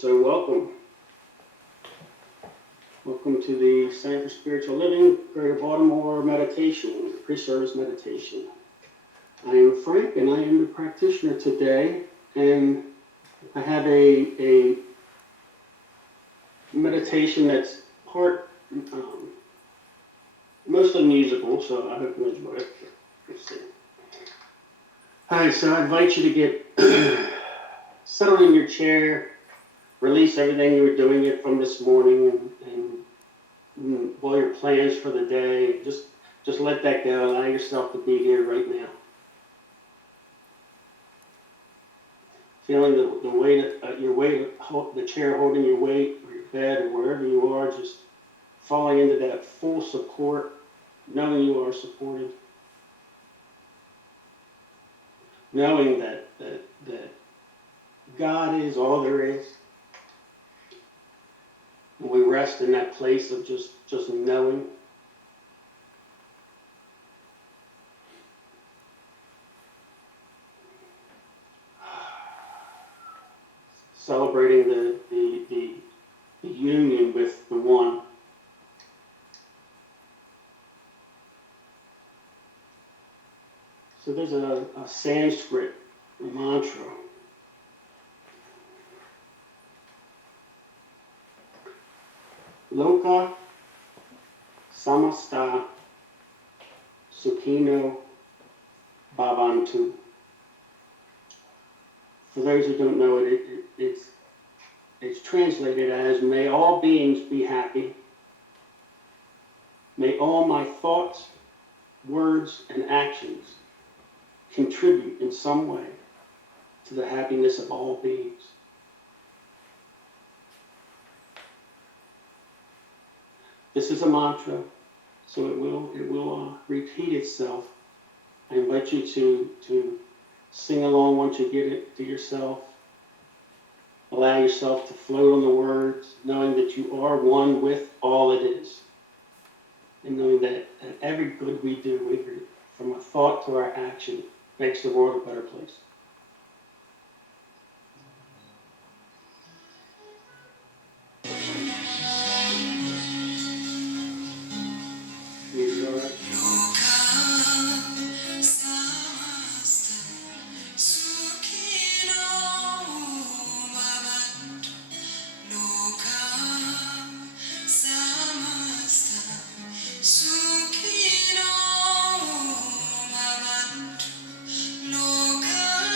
So welcome. Welcome to the Center for Spiritual Living, Greater Baltimore Meditation, Pre-Service Meditation. I am Frank, and I am the practitioner today, and I have a meditation that's part, mostly musical, so I hope you enjoy it. Let's see. All right, so I invite you to get settled in your chair, release everything you were doing it from this morning, and all your plans for the day. Just let that go. Allow yourself to be here right now. Feeling the weight of your weight, the chair holding your weight, or your bed, or wherever you are, just falling into that full support, knowing you are supported, knowing that God is all there is. And we rest in that place of just knowing. Celebrating the union with the One. So there's a Sanskrit mantra. Loka samasta sukhino bhavantu. For those who don't know it, it's translated as, may all beings be happy. May all my thoughts, words, and actions contribute in some way to the happiness of all beings. This is a mantra, so it will repeat itself. I invite you to sing along once you get it to yourself. Allow yourself to float on the words, knowing that you are one with all it is. And knowing that every good we do, from a thought to our action, makes the world a better place. Music all right? Loka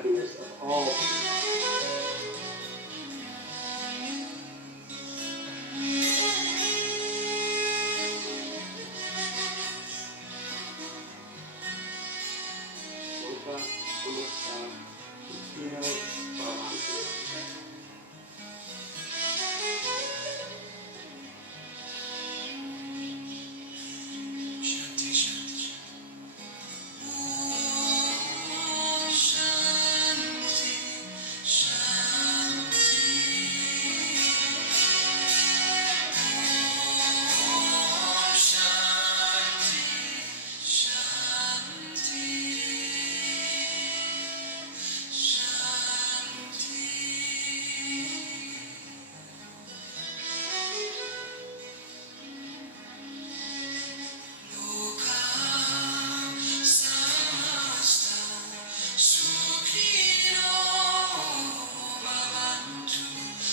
happiness of all beings. Loka samasta sukhino bhavantu.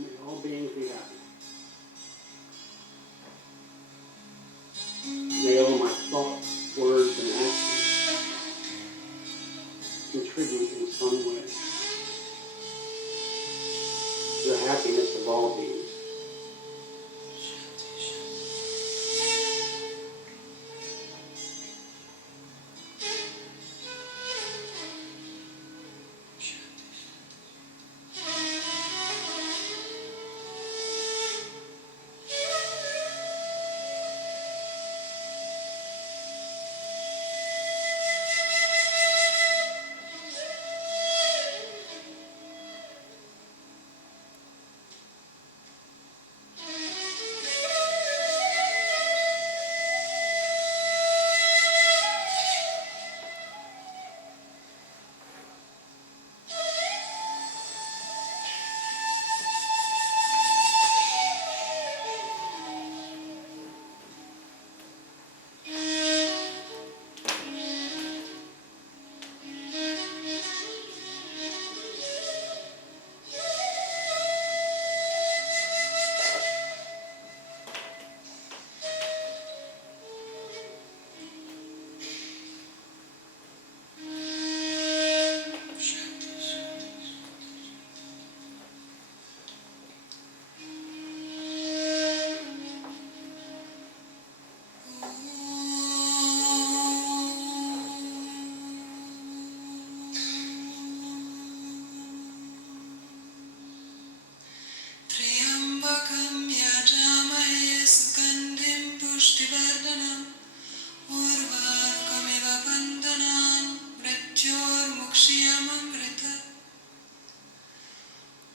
May all beings be happy. May all my thoughts, words, and actions contribute in some way to the happiness of all beings.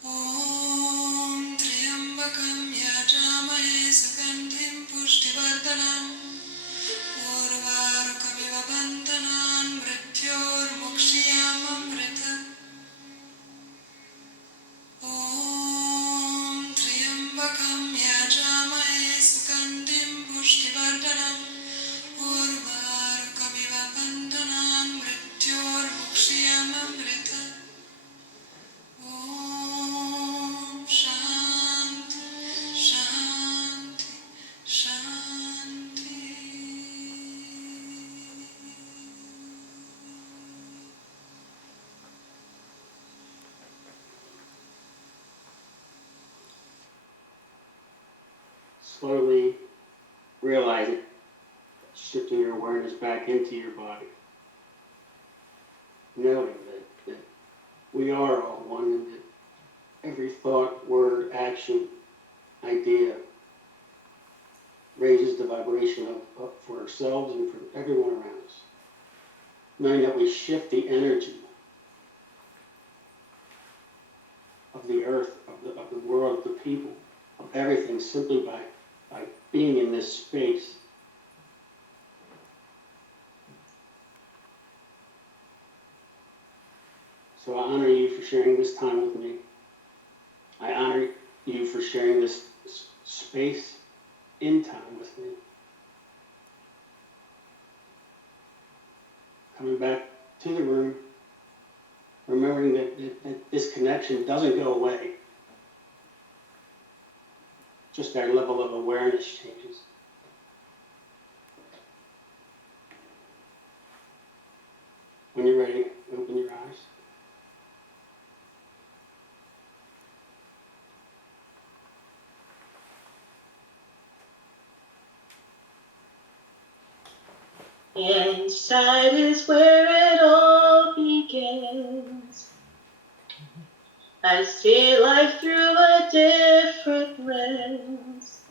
Om Triambakam Yajamaye Sugandhim Pushtivardhanam Urvarukamiva Bandhanan Mrityor Mukshiyamamrita. Om Triambakam Yajamaye Sugandhim Pushtivardhanam Urvarukamiva Bandhanan Mrityor Mukshiyamamrita. Om Shanti, Shanti, Shanti. Slowly realizing, shifting your awareness back into your body. Knowing that we are all one and that every thought, word, action, idea raises the vibration up for ourselves and for everyone around us. Knowing that we shift the energy of the earth, of the world, of the people, of everything simply by being in this space. So I honor you for sharing this time with me. I honor you for sharing this space in time with me. Coming back to the room, remembering that this connection doesn't go away. Just our level of awareness changes. When you're ready, open your eyes. Inside is where it all begins. I see life through a different lens.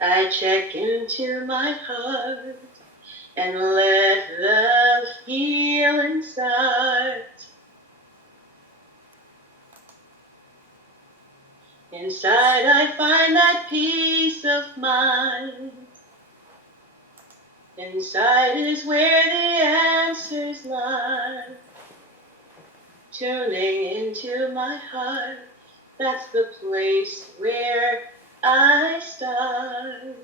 I check into my heart and let the healing start. Inside I find that peace of mind. Inside is where the answers lie. Tuning into my heart, that's the place where I start.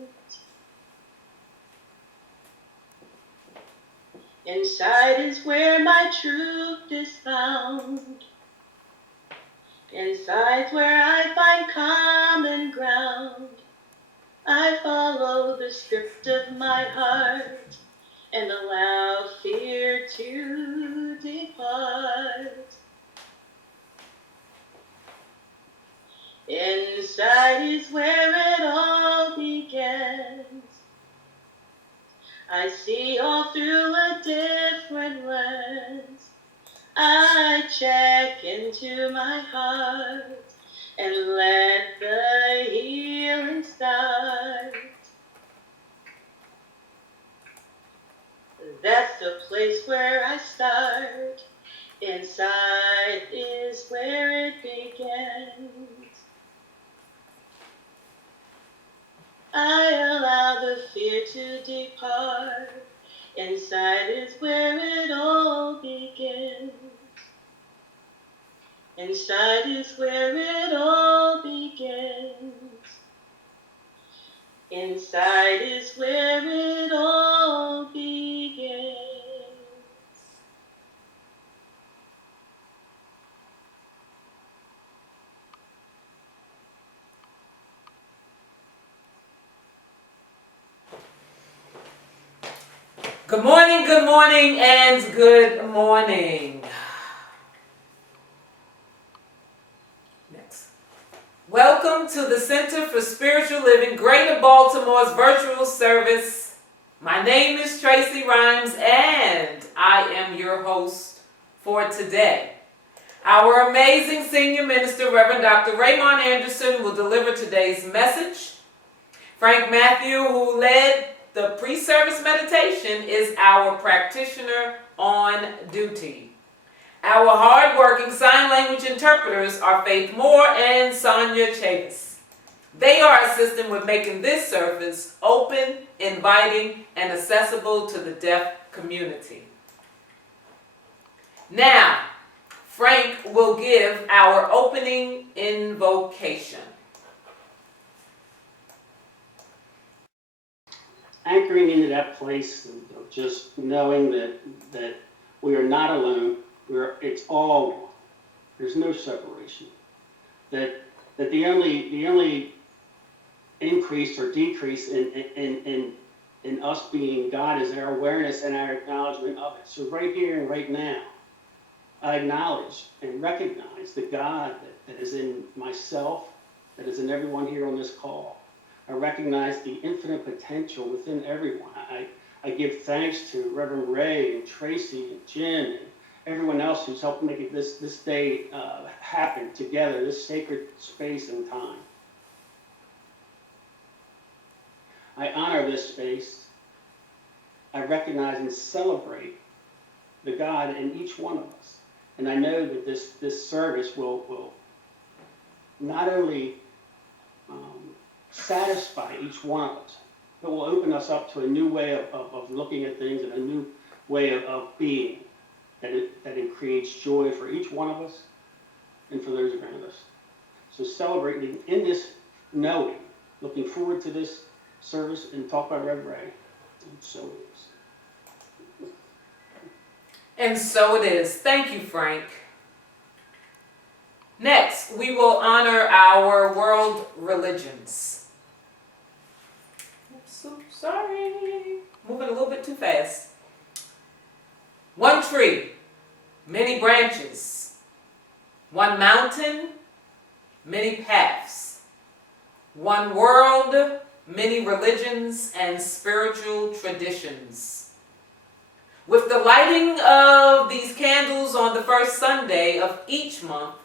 Inside is where my truth is found. Inside's where I find common ground. I follow the script of my heart and allow fear to depart. Inside is where it all begins. I see all through a different lens. I check into my heart and let the healing start. That's the place where I start. Inside is where it begins. I allow the fear to depart. Inside is where it all begins. Inside is where it all begins. Inside is where it all begins. Good morning, and good morning. Next. Welcome to the Center for Spiritual Living, Greater Baltimore's virtual service. My name is Tracy Rhymes, and I am your host for today. Our amazing senior minister, Reverend Dr. Raymont Anderson, will deliver today's message. Frank Matthew, who led the pre-service meditation, is our practitioner on duty. Our hard-working sign language interpreters are Faith Moore and Sonia Chavis. They are assisting with making this service open, inviting, and accessible to the deaf community. Now, Frank will give our opening invocation. Anchoring into that place of just knowing that we are not alone. It's all one. There's no separation. That the only increase or decrease in us being God is our awareness and our acknowledgement of it. So right here and right now, I acknowledge and recognize the God that is in myself, that is in everyone here on this call. I recognize the infinite potential within everyone. I give thanks to Reverend Ray and Tracy and Jim and everyone else who's helped make it this day happen together, this sacred space and time. I honor this space. I recognize and celebrate the God in each one of us. And I know that this service will not only satisfy each one of us, but will open us up to a new way of looking at things and a new way of being that creates joy for each one of us and for those around us. So celebrating in this knowing, looking forward to this service and talk by Reverend Ray. And so it is. And so it is. Thank you, Frank. Next, we will honor our world religions. Oops, sorry. Moving a little bit too fast. One tree, many branches. One mountain, many paths. One world, many religions and spiritual traditions. With the lighting of these candles on the first Sunday of each month,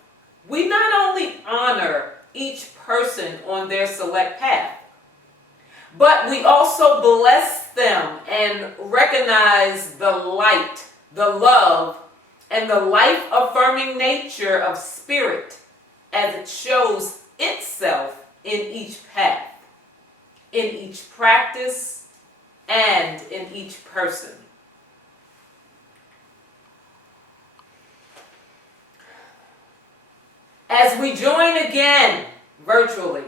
we not only honor each person on their select path, but we also bless them and recognize the light, the love, and the life-affirming nature of spirit as it shows itself in each path, in each practice, and in each person. As we join again virtually,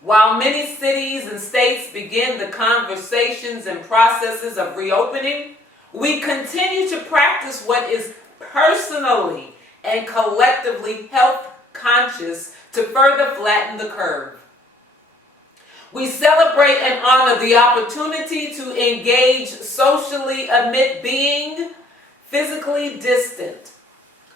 while many cities and states begin the conversations and processes of reopening, we continue to practice what is personally and collectively health conscious to further flatten the curve. We celebrate and honor the opportunity to engage socially amid being physically distant.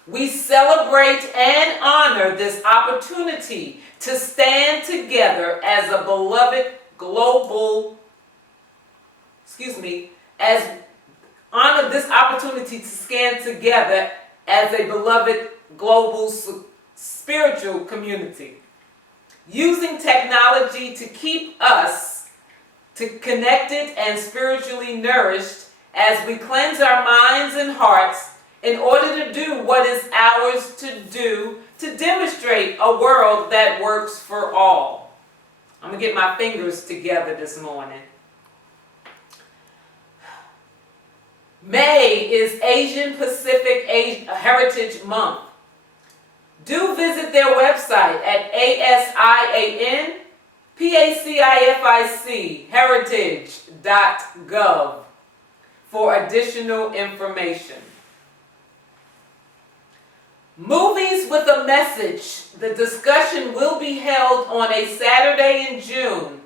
We celebrate and honor this opportunity to stand together as a beloved global, honor this opportunity to stand together as a beloved global spiritual community. Using technology to keep us connected and spiritually nourished as we cleanse our minds and hearts in order to do what is ours to do to demonstrate a world that works for all. I'm going to get my fingers together this morning. May is Asian Pacific Heritage Month. Do visit their website at ASIANPACIFIC heritage.gov for additional information. Movies with a Message. The discussion will be held on a Saturday in June,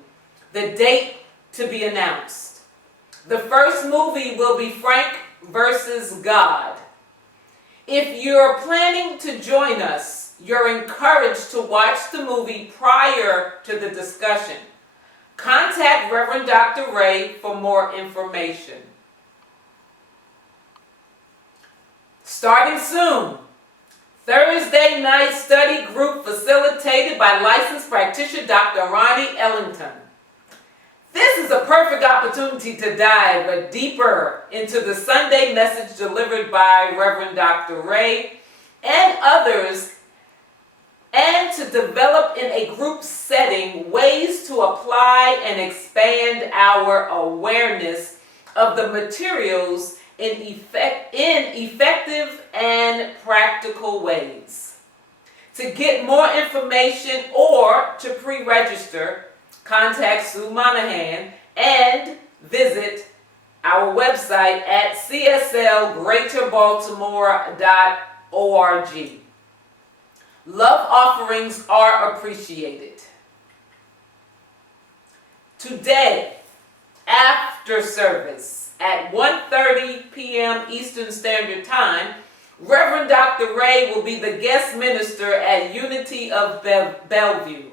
the date to be announced. The first movie will be Frank versus God. If you're planning to join us, you're encouraged to watch the movie prior to the discussion. Contact Reverend Dr. Ray for more information. Starting soon, Thursday night study group facilitated by licensed practitioner Dr. Ronnie Ellington. This is a perfect opportunity to dive deeper into the Sunday message delivered by Reverend Dr. Ray and others, and to develop in a group setting ways to apply and expand our awareness of the materials in effective and practical ways. To get more information or to pre-register, contact Sue Monahan and visit our website at cslgreaterbaltimore.org. Love offerings are appreciated. Today, after service at 1:30 p.m. Eastern Standard Time, Reverend Dr. Ray will be the guest minister at Unity of Bellevue.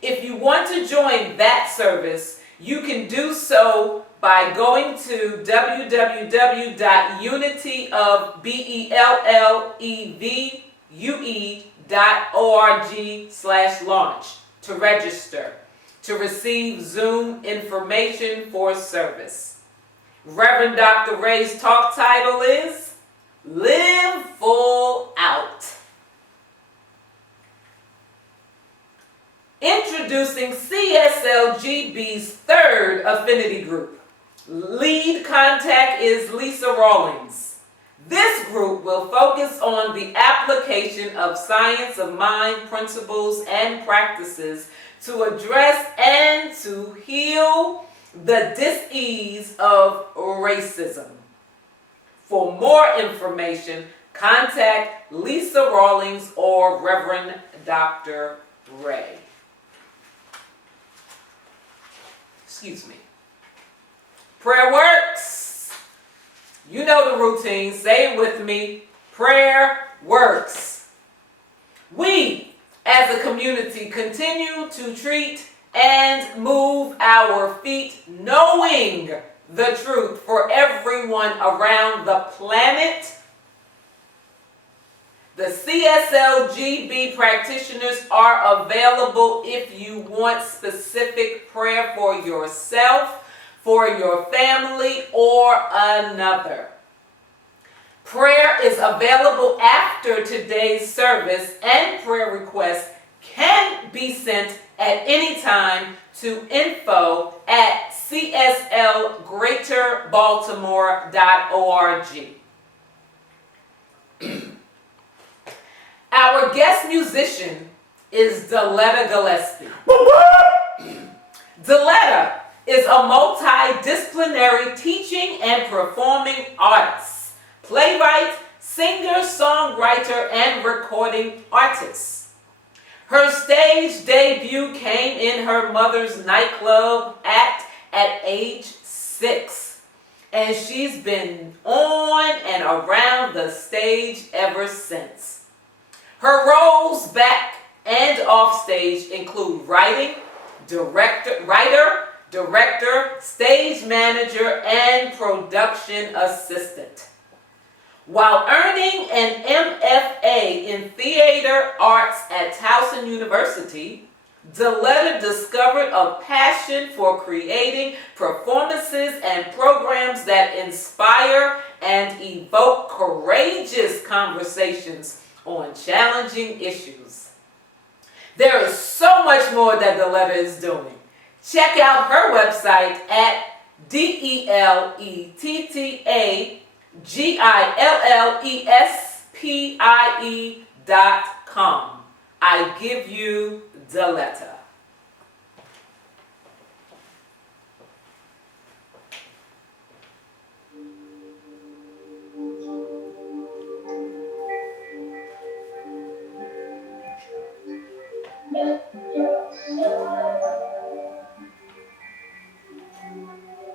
If you want to join that service, you can do so by going to www.unitybellevue.org/launch to register to receive Zoom information for service. Reverend Dr. Ray's talk title is Live Full Out. Introducing CSLGB's third affinity group. Lead contact is Lisa Rawlings. This group will focus on the application of science of mind principles and practices to address and to heal the dis-ease of racism. For more information, contact Lisa Rawlings or Reverend Dr. Ray. Excuse me. Prayer works. You know the routine. Say it with me. Prayer works. We, as a community, continue to treat and move our feet, knowing the truth for everyone around the planet. The CSLGB practitioners are available if you want specific prayer for yourself, for your family, or another. Prayer is available after today's service, and prayer requests can be sent at any time to info@cslgreaterbaltimore.org. Our guest musician is Daletta Gillespie. Daletta is a multidisciplinary teaching and performing artist, playwright, singer, songwriter, and recording artist. Her stage debut came in her mother's nightclub act at age 6, and she's been on and around the stage ever since. Her roles back and off stage include writer, director, stage manager, and production assistant. While earning an MFA in theater arts at Towson University, Daletta discovered a passion for creating performances and programs that inspire and evoke courageous conversations on challenging issues. There is so much more that Daletta is doing. Check out her website at DELETTAGILLESPIE.com. I give you Daletta.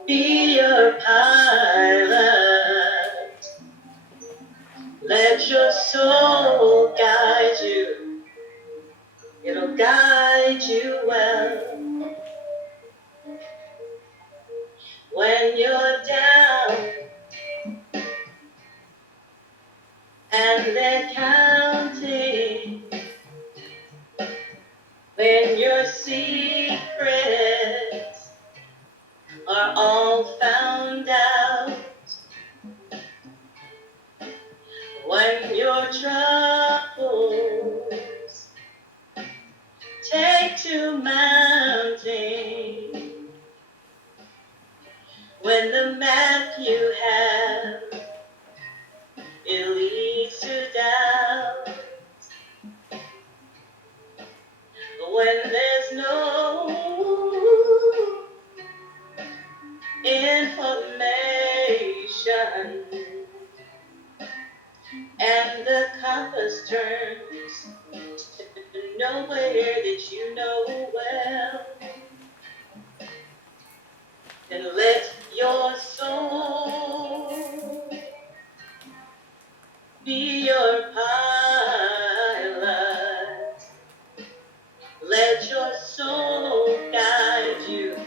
Be your pilot. Let your soul guide you. It'll guide you well. When you're down and then counting, when your secrets are all found out, when you're trying the map you have, it leads to doubt. When there's no information and the compass turns to nowhere that you know well, then let your soul be your pilot. Let your soul guide you.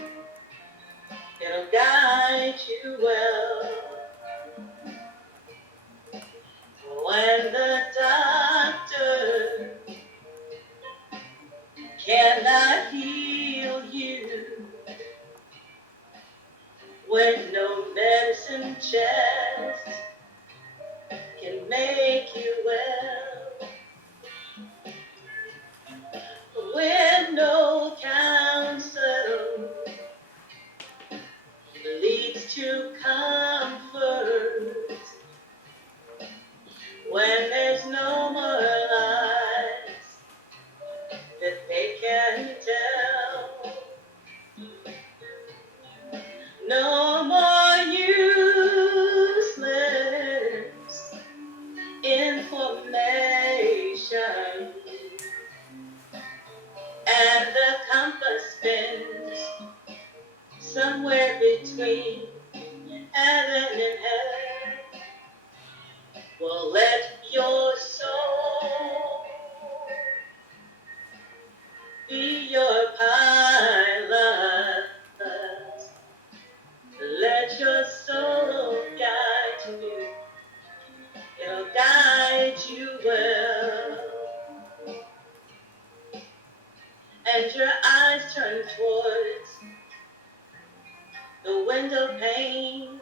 It'll guide you well. When the doctor cannot heal you, when no medicine chest can make you well, when no counsel leads to comfort, when there's no more lies that they can tell, no more useless information, and the compass spins somewhere between heaven and hell. Well, let your soul be your pilot. Let your soul guide you. It'll guide you well. And your eyes turn towards the window pane,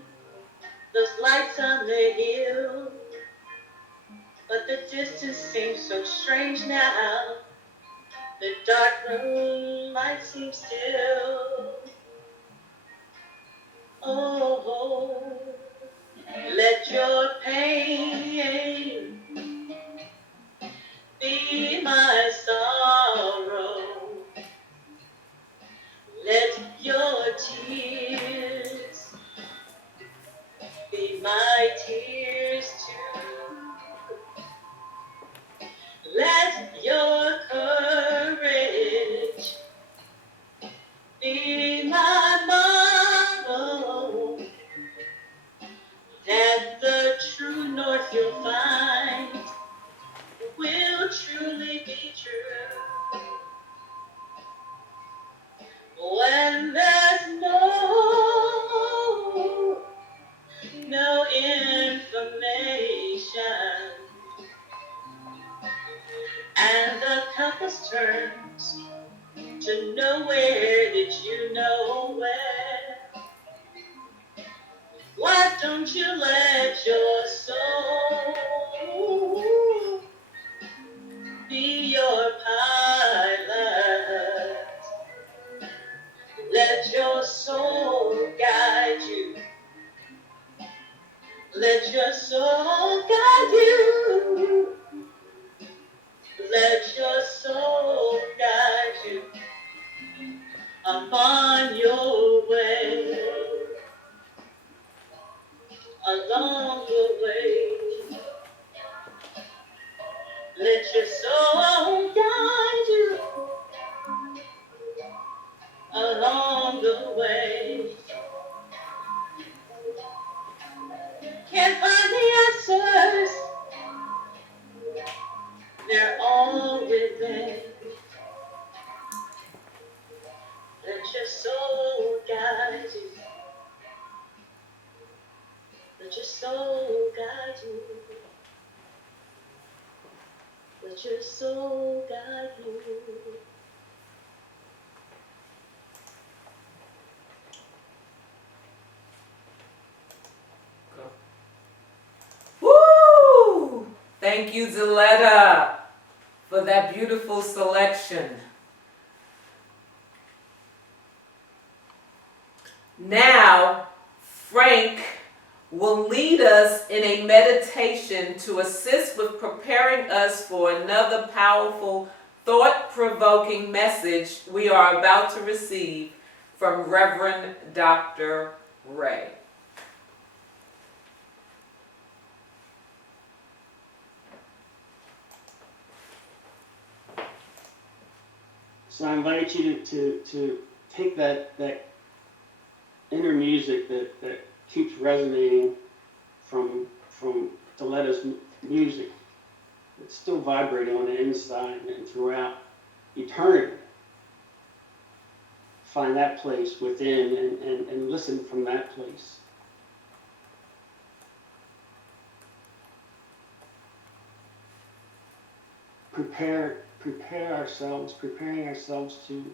those lights on the hill. But the distance seems so strange now. The dark room might seem still. Oh, let your pain be my sorrow. Let your tears be my tears too. Let your courage be my marvel. That the true north you'll find will truly be true. When there's no information, and the compass turns to nowhere that you know where, why don't you let your soul be your pilot? Let your soul guide you. Let your soul guide you. Let your soul guide you upon your way, along the way. Let your soul guide you along the way. Can't find the answers, they're all within. Let your soul guide you. Let your soul guide you. Let your soul guide you. Woo! Thank you, Zaletta, for that beautiful selection. Now, Frank will lead us in a meditation to assist with preparing us for another powerful, thought-provoking message we are about to receive from Reverend Dr. Ray. So I invite you to take that inner music that keeps resonating from Diletta's music. It's still vibrating on the inside and throughout eternity. Find that place within and listen from that place. Preparing ourselves to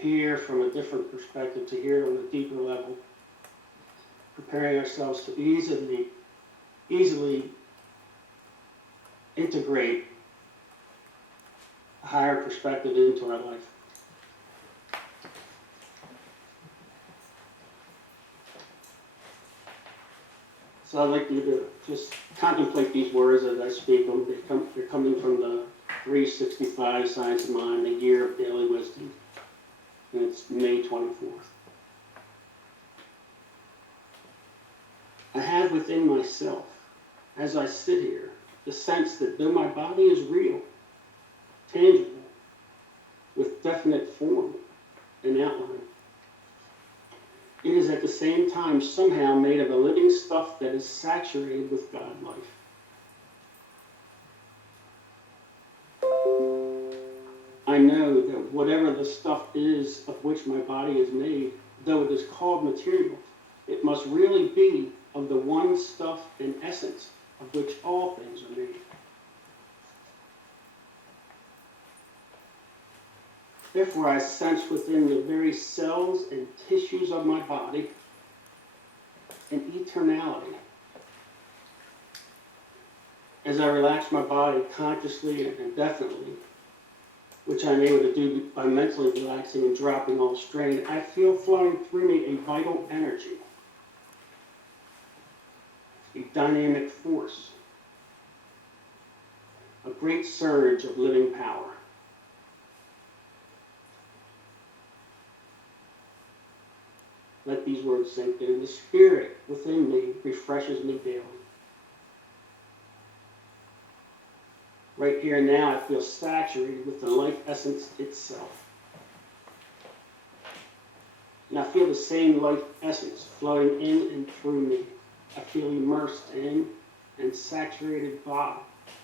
hear from a different perspective, to hear on a deeper level. Preparing ourselves to easily integrate a higher perspective into our life. So I'd like you to just contemplate these words as I speak them. They're coming from the 365 Science of Mind, the Year of Daily Wisdom. And it's May 24th. I have within myself, as I sit here, the sense that though my body is real, tangible, with definite form and outline, it is at the same time somehow made of a living stuff that is saturated with God life. I know that whatever the stuff is of which my body is made, though it is called material, it must really be of the one stuff and essence of which all things are made. Therefore, I sense within the very cells and tissues of my body an eternality. As I relax my body consciously and indefinitely, which I'm able to do by mentally relaxing and dropping all strain, I feel flowing through me a vital energy, a dynamic force, a great surge of living power. Let these words sink in. The spirit within me refreshes me daily. Right here and now, I feel saturated with the life essence itself. And I feel the same life essence flowing in and through me. I feel immersed in and saturated by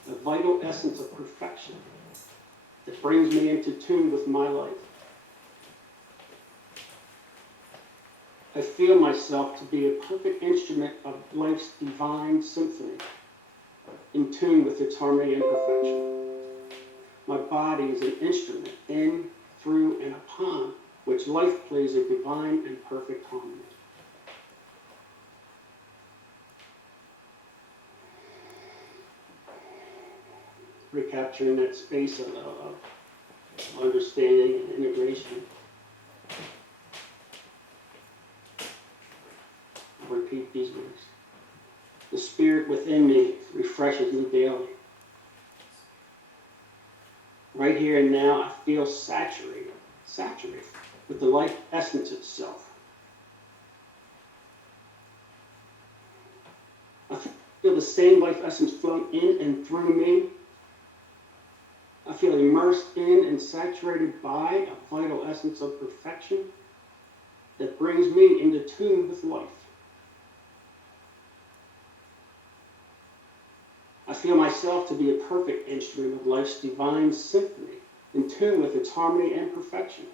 the vital essence of perfection that brings me into tune with my life. I feel myself to be a perfect instrument of life's divine symphony, in tune with its harmony and perfection. My body is an instrument in, through, and upon which life plays a divine and perfect harmony. Recapturing that space of understanding and integration. I'll repeat these words. The spirit within me refreshes me daily. Right here and now, I feel saturated with the life essence itself. I feel the same life essence flowing in and through me. I feel immersed in and saturated by a vital essence of perfection that brings me into tune with life. I feel myself to be a perfect instrument of life's divine symphony, in tune with its harmony and perfection.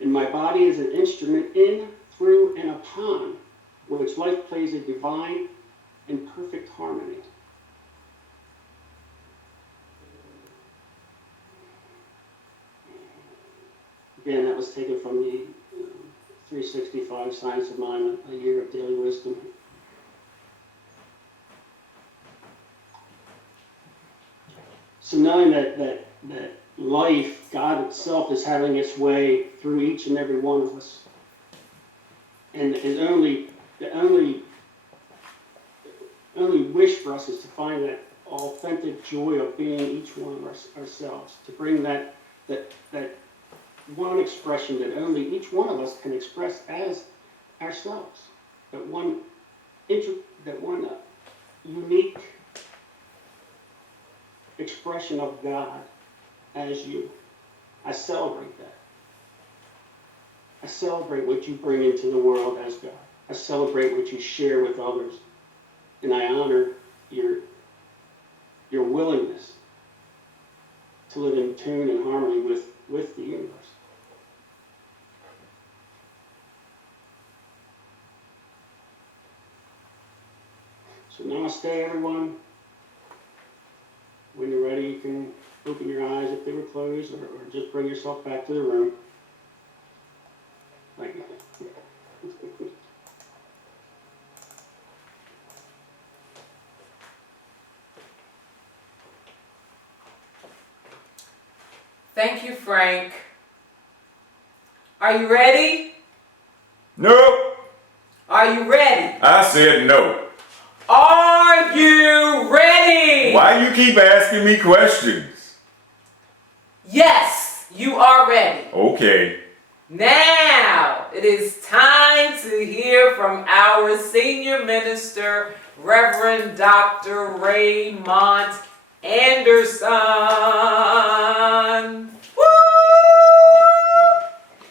And my body is an instrument in, through, and upon which life plays a divine and perfect harmony. Again, that was taken from the 365 Science of Mind, a Year of Daily Wisdom. So knowing that life, God itself is having its way through each and every one of us. And the only wish for us is to find that authentic joy of being each one of ourselves, to bring that one expression that only each one of us can express as ourselves, that one unique expression of God as you. I celebrate that. I celebrate what you bring into the world as God. I celebrate what you share with others. And I honor your willingness to live in tune and harmony with the universe. So namaste, everyone. When you're ready, you can open your eyes if they were closed, or just bring yourself back to the room. Like Thank you, Frank. Are you ready? Nope. Are you ready? I said no. Are you ready? Why you keep asking me questions? Yes, you are ready. Okay. Now, it is time to hear from our senior minister, Reverend Dr. Raymont Anderson. Woo!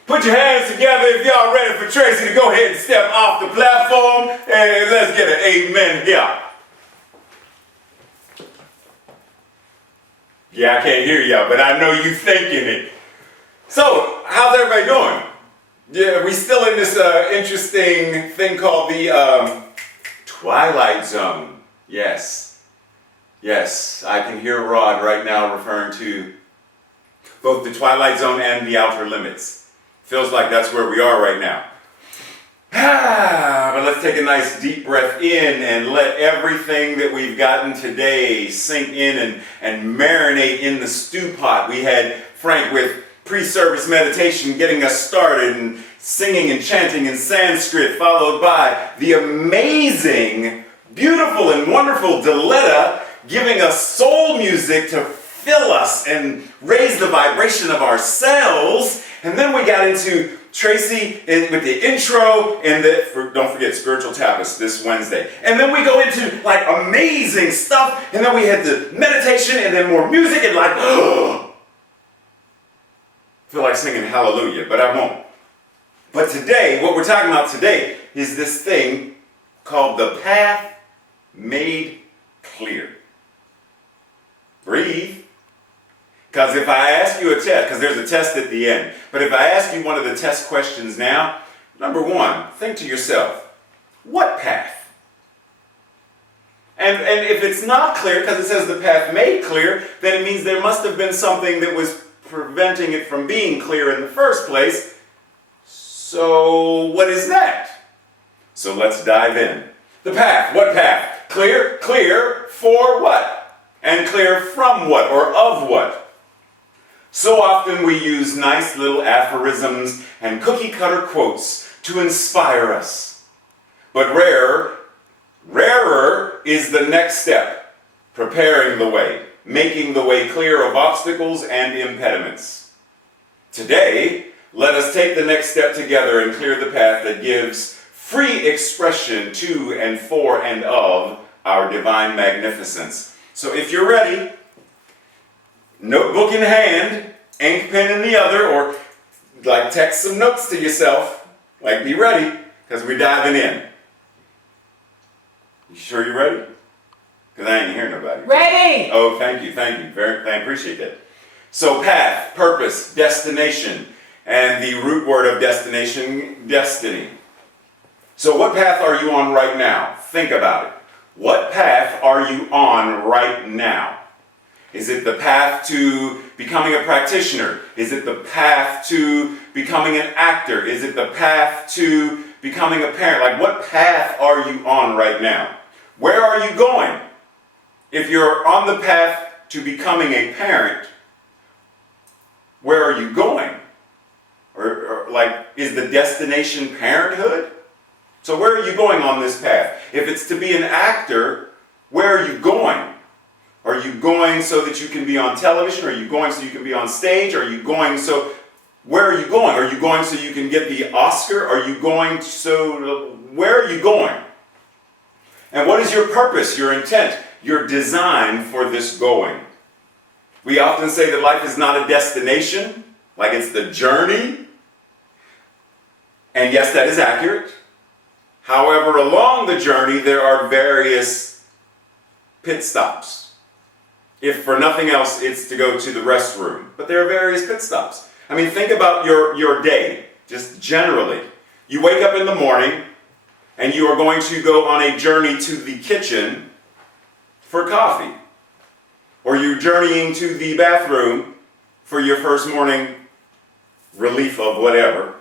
Put your hands together if y'all ready for Tracy to go ahead and step off the platform, and let's get an amen here. Yeah, I can't hear y'all, but I know you thinking it. So, how's everybody doing? Yeah, we still in this interesting thing called the Twilight Zone. Yes, I can hear Rod right now referring to both the Twilight Zone and the Outer Limits. Feels like that's where we are right now. But let's take a nice deep breath in and let everything that we've gotten today sink in and marinate in the stew pot. We had Frank with pre-service meditation getting us started and singing and chanting in Sanskrit, followed by the amazing, beautiful, and wonderful Deletta giving us soul music to fill us and raise the vibration of our cells. And then we got into Tracy with the intro and don't forget Spiritual Tapas this Wednesday. And then we go into like amazing stuff. And then we had the meditation and then more music and like, feel like singing hallelujah, but I won't. But today, what we're talking about today is this thing called the path made clear. Breathe. Because if I ask you a test, because there's a test at the end, but if I ask you one of the test questions now, number one, think to yourself, what path? And if it's not clear, because it says the path made clear, then it means there must have been something that was preventing it from being clear in the first place. So what is that? So let's dive in. The path, what path? Clear, clear for what? And clear from what or of what? So often we use nice little aphorisms and cookie cutter quotes to inspire us. But rarer is the next step, preparing the way, making the way clear of obstacles and impediments. Today, let us take the next step together and clear the path that gives free expression to and for and of our divine magnificence. So if you're ready, notebook in hand, ink pen in the other, or like text some notes to yourself, like be ready, because we're diving in. You sure you're ready? Because I ain't hearing nobody. Ready! Oh, thank you. I appreciate that. So path, purpose, destination, and the root word of destination, destiny. So what path are you on right now? Think about it. What path are you on right now? Is it the path to becoming a practitioner? Is it the path to becoming an actor? Is it the path to becoming a parent? Like, what path are you on right now? Where are you going? If you're on the path to becoming a parent, where are you going? Or like, is the destination parenthood? So where are you going on this path? If it's to be an actor, where are you going? Are you going so that you can be on television? Are you going so you can be on stage? Are you going so... Where are you going? Are you going so you can get the Oscar? Are you going so... Where are you going? And what is your purpose, your intent, your design for this going? We often say that life is not a destination, like it's the journey. And yes, that is accurate. However, along the journey, there are various pit stops. If for nothing else, it's to go to the restroom. But there are various pit stops. I mean, think about your day, just generally. You wake up in the morning, and you are going to go on a journey to the kitchen for coffee. Or you're journeying to the bathroom for your first morning relief of whatever.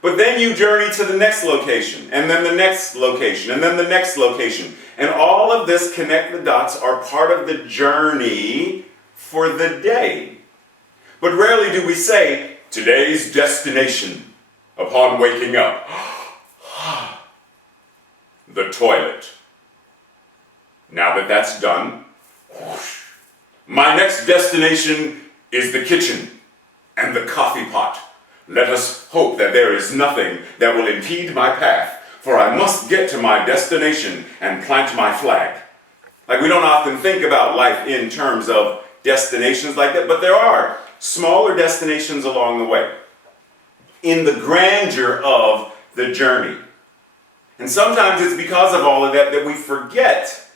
But then you journey to the next location, and then the next location, and then the next location. And all of this, connect the dots, are part of the journey for the day. But rarely do we say, today's destination upon waking up. The toilet. Now that that's done, my next destination is the kitchen and the coffee pot. Let us hope that there is nothing that will impede my path, for I must get to my destination and plant my flag. Like, we don't often think about life in terms of destinations like that, but there are smaller destinations along the way in the grandeur of the journey. And sometimes it's because of all of that that we forget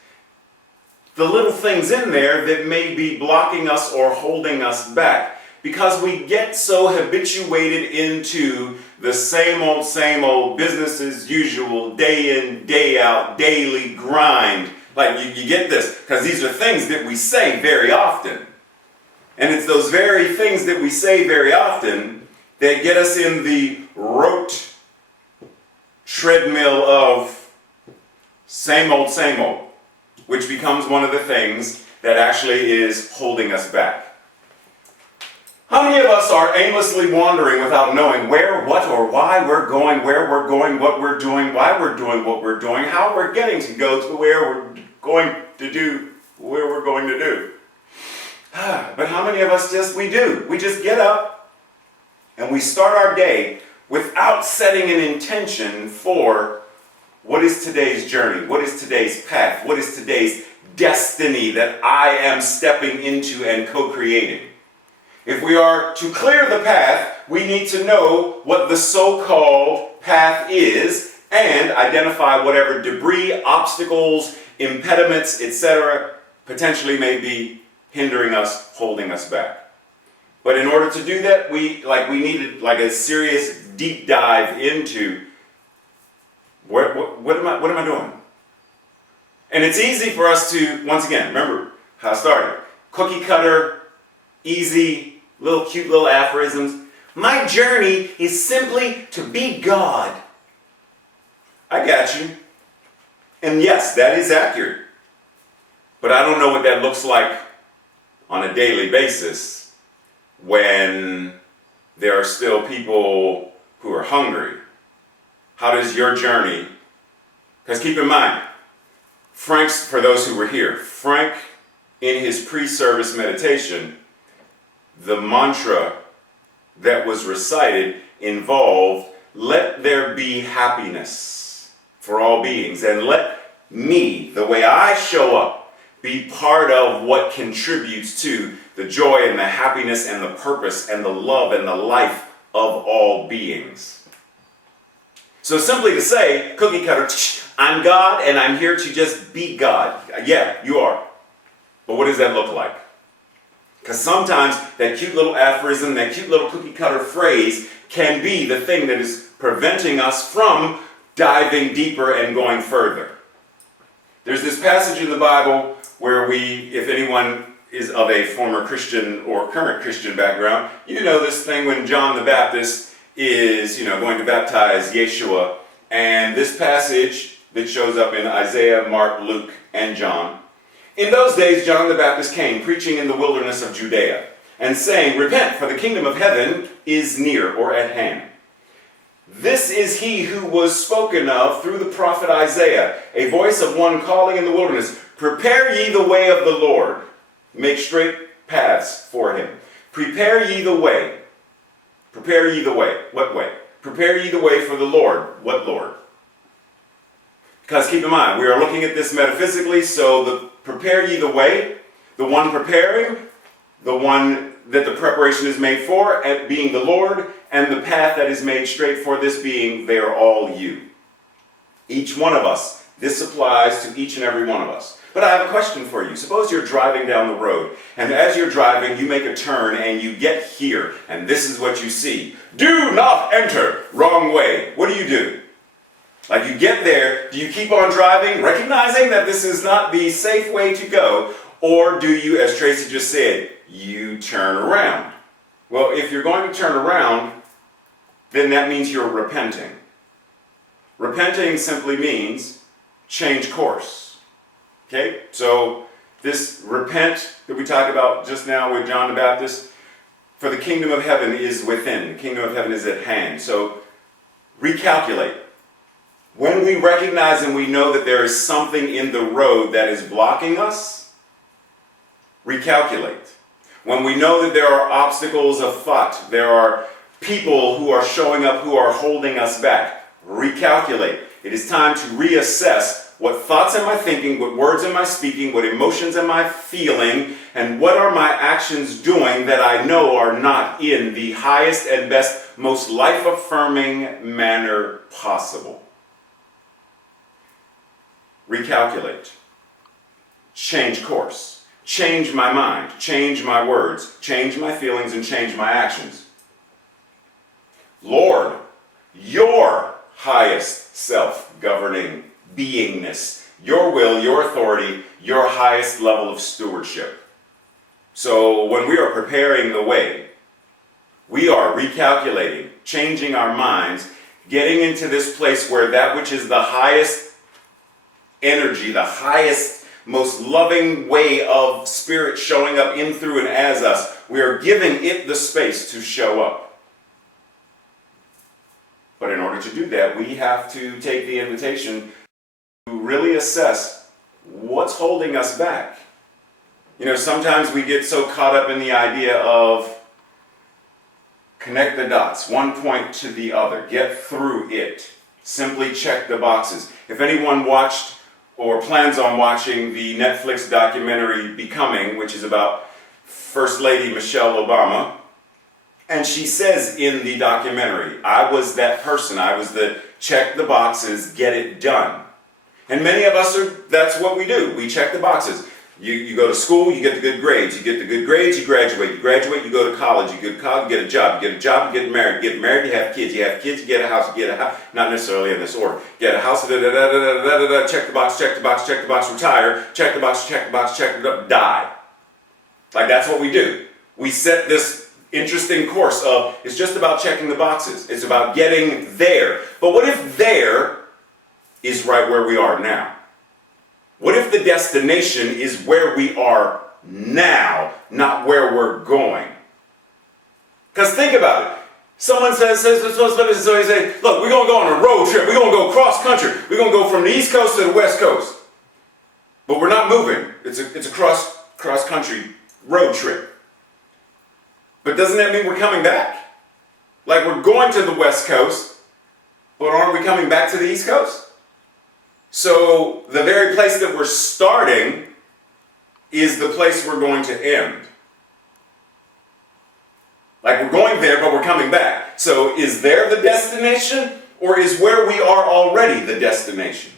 the little things in there that may be blocking us or holding us back. Because we get so habituated into the same old business as usual, day in, day out, daily grind. Like, you get this, because these are things that we say very often. And it's those very things that we say very often that get us in the rote treadmill of same old, which becomes one of the things that actually is holding us back. How many of us are aimlessly wandering without knowing where, what, or why we're going, where we're going, what we're doing, why we're doing what we're doing, how we're getting to go to where we're going to do, where we're going to do? But how many of us we do? We just get up and we start our day without setting an intention for what is today's journey, what is today's path, what is today's destiny that I am stepping into and co-creating. If we are to clear the path, we need to know what the so-called path is and identify whatever debris, obstacles, impediments, etc. potentially may be hindering us, holding us back. But in order to do that, we needed a serious deep dive into what am I doing? And it's easy for us to, once again, remember how I started. Cookie cutter, easy, cute little aphorisms. My journey is simply to be God. I got you. And yes, that is accurate. But I don't know what that looks like on a daily basis when there are still people who are hungry. How does your journey... Because keep in mind, Frank's, for those who were here, Frank, in his pre-service meditation, the mantra that was recited involved, let there be happiness for all beings, and let me, the way I show up, be part of what contributes to the joy and the happiness and the purpose and the love and the life of all beings. So simply to say, cookie cutter, I'm God and I'm here to just be God. Yeah, you are. But what does that look like? Because sometimes that cute little aphorism, that cute little cookie cutter phrase can be the thing that is preventing us from diving deeper and going further. There's this passage in the Bible where if anyone is of a former Christian or current Christian background, you know this thing when John the Baptist is, going to baptize Yeshua. And this passage that shows up in Isaiah, Mark, Luke, and John. In those days, John the Baptist came, preaching in the wilderness of Judea, and saying, repent, for the kingdom of heaven is near or at hand. This is he who was spoken of through the prophet Isaiah, a voice of one calling in the wilderness, prepare ye the way of the Lord, make straight paths for him. Prepare ye the way. Prepare ye the way. What way? Prepare ye the way for the Lord. What Lord? Because keep in mind, we are looking at this metaphysically, so the prepare ye the way, the one preparing, the one that the preparation is made for, being the Lord, and the path that is made straight for this being, they are all you. Each one of us. This applies to each and every one of us. But I have a question for you. Suppose you're driving down the road, and as you're driving, you make a turn, and you get here, and this is what you see. Do not enter! Wrong way. What do? Like you get there, do you keep on driving, recognizing that this is not the safe way to go, or do you, as Tracy just said, you turn around? Well, if you're going to turn around, then that means you're repenting. Repenting simply means change course. Okay? So this repent that we talked about just now with John the Baptist, for the kingdom of heaven is within. The kingdom of heaven is at hand. So recalculate. When we recognize and we know that there is something in the road that is blocking us, recalculate. When we know that there are obstacles of thought, there are people who are showing up who are holding us back, recalculate. It is time to reassess what thoughts am I thinking, what words am I speaking, what emotions am I feeling, and what are my actions doing that I know are not in the highest and best, most life-affirming manner possible. Recalculate. Change course. Change my mind. Change my words. Change my feelings and change my actions. Lord, your highest self-governing beingness, your will, your authority, your highest level of stewardship. So when we are preparing the way, we are recalculating, changing our minds, getting into this place where that which is the highest energy, the highest, most loving way of spirit showing up in, through, and as us, we are giving it the space to show up. But in order to do that, we have to take the invitation to really assess what's holding us back. You know, sometimes we get so caught up in the idea of connect the dots, one point to the other, get through it, simply check the boxes. If anyone watched or plans on watching the Netflix documentary Becoming, which is about First Lady Michelle Obama, and she says in the documentary, I was that person. I was the check the boxes, get it done. And many of us that's what we do. We check the boxes. You go to school, you get the good grades. You get the good grades, you graduate. You graduate, you go to college. You go to college, you get a job. You get a job, you get married. You get married, you have kids. You have kids, you get a house. You get a house. Not necessarily in this order. Get a house, check the box, check the box, check the box, retire. Check the box, check the box, check the box, die. Like that's what we do. We set this interesting course of, it's just about checking the boxes. It's about getting there. But what if there is right where we are now? What if the destination is where we are now, not where we're going? Because think about it. Someone says, look, we're going to go on a road trip. We're going to go cross country. We're going to go from the East Coast to the West Coast. But we're not moving. It's a cross country road trip. But doesn't that mean we're coming back? Like we're going to the West Coast, but aren't we coming back to the East Coast? So the very place that we're starting is the place we're going to end. Like we're going there, but we're coming back. So is there the destination, or is where we are already the destination?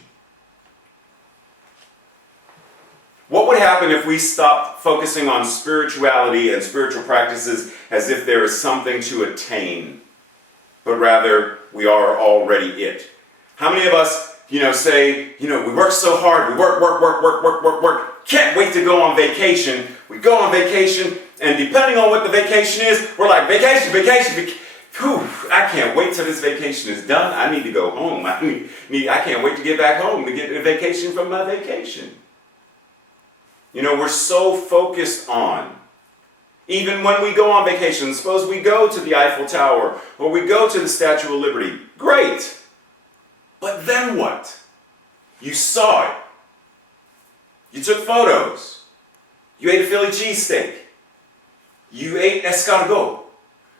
What would happen if we stopped focusing on spirituality and spiritual practices as if there is something to attain, but rather we are already it? How many of us say, we work so hard, we work, can't wait to go on vacation. We go on vacation, and depending on what the vacation is, we're like, vacation. Whew, I can't wait till this vacation is done. I need to go home. I can't wait to get back home to get a vacation from my vacation. We're so focused on Even when we go on vacation, suppose we go to the Eiffel Tower or we go to the Statue of Liberty. Great. But then what? You saw it. You took photos. You ate a Philly cheesesteak. You ate escargot.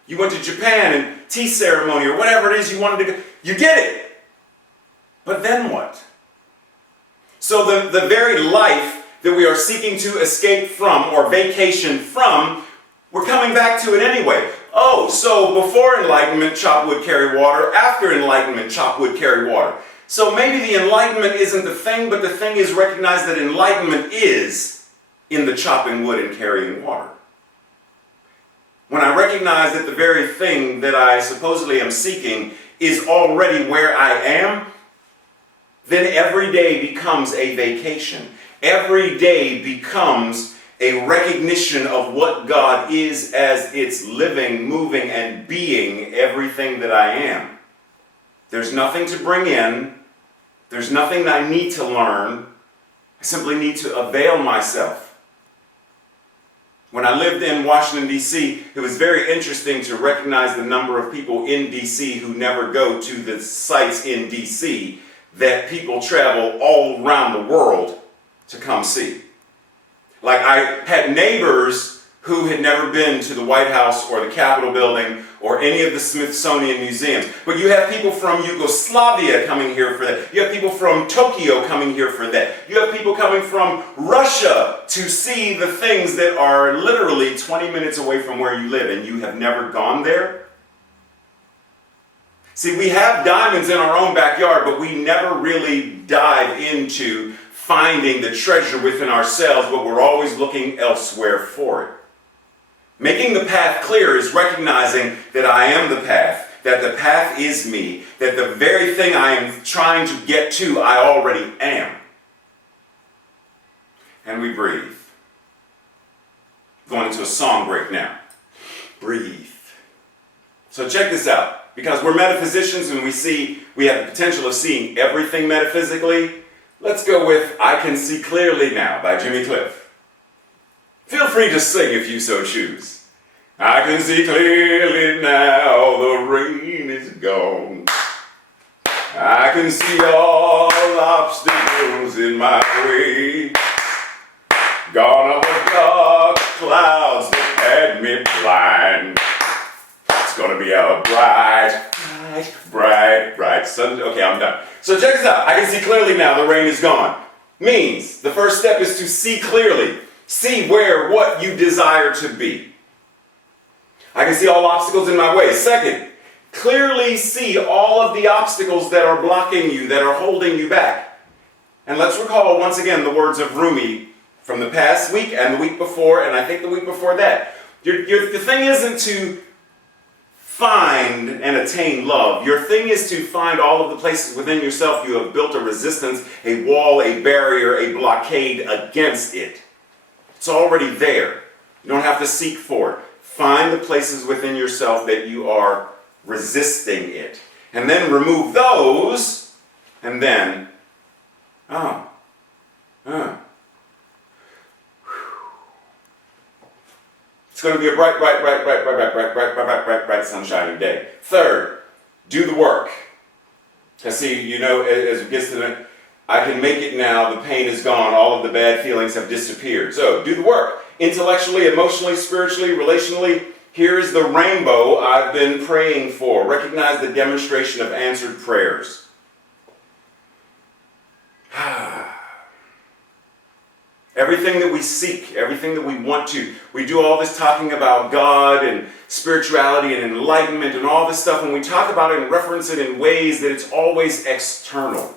You went to Japan and tea ceremony or whatever it is you wanted to go. You did it. But then what? So the very life that we are seeking to escape from or vacation from, we're coming back to it anyway. Oh, so before enlightenment, chop wood, carry water. After enlightenment, chop wood, carry water. So maybe the enlightenment isn't the thing, but the thing is recognize that enlightenment is in the chopping wood and carrying water. When I recognize that the very thing that I supposedly am seeking is already where I am, then every day becomes a vacation. Every day becomes a recognition of what God is as it's living, moving, and being everything that I am. There's nothing to bring in. There's nothing that I need to learn. I simply need to avail myself. When I lived in Washington, D.C., it was very interesting to recognize the number of people in D.C. who never go to the sites in D.C. that people travel all around the world to come see. Like I had neighbors who had never been to the White House or the Capitol building or any of the Smithsonian museums. But you have people from Yugoslavia coming here for that. You have people from Tokyo coming here for that. You have people coming from Russia to see the things that are literally 20 minutes away from where you live, and you have never gone there. See, we have diamonds in our own backyard, but we never really dive into finding the treasure within ourselves, but we're always looking elsewhere for it. Making the path clear is recognizing that I am the path, that the path is me, that the very thing I am trying to get to, I already am. And we breathe. Going into a song break now. Breathe. So check this out. Because we're metaphysicians and we have the potential of seeing everything metaphysically, let's go with I Can See Clearly Now by Jimmy Cliff. Feel free to sing if you so choose. I can see clearly now, the rain is gone. I can see all obstacles in my way. Gone are the dark clouds that had me blind. It's gonna be a bright sun. Okay, I'm done. So check this out. I can see clearly now, the rain is gone. Means the first step is to see clearly. See what you desire to be. I can see all obstacles in my way. Second, clearly see all of the obstacles that are blocking you, that are holding you back. And let's recall once again the words of Rumi from the past week and the week before, and I think the week before that. The thing isn't to find and attain love. Your thing is to find all of the places within yourself you have built a resistance, a wall, a barrier, a blockade against it. It's already there. You don't have to seek for it. Find the places within yourself that you are resisting it. And then remove those, and then, It's going to be a bright sunshiny day. Third, do the work. Because see, as it gets to the, I can make it now, the pain is gone, all of the bad feelings have disappeared. So, do the work. Intellectually, emotionally, spiritually, relationally, here is the rainbow I've been praying for. Recognize the demonstration of answered prayers. Everything that we seek, everything that we want to, we do all this talking about God and spirituality and enlightenment and all this stuff, and we talk about it and reference it in ways that it's always external.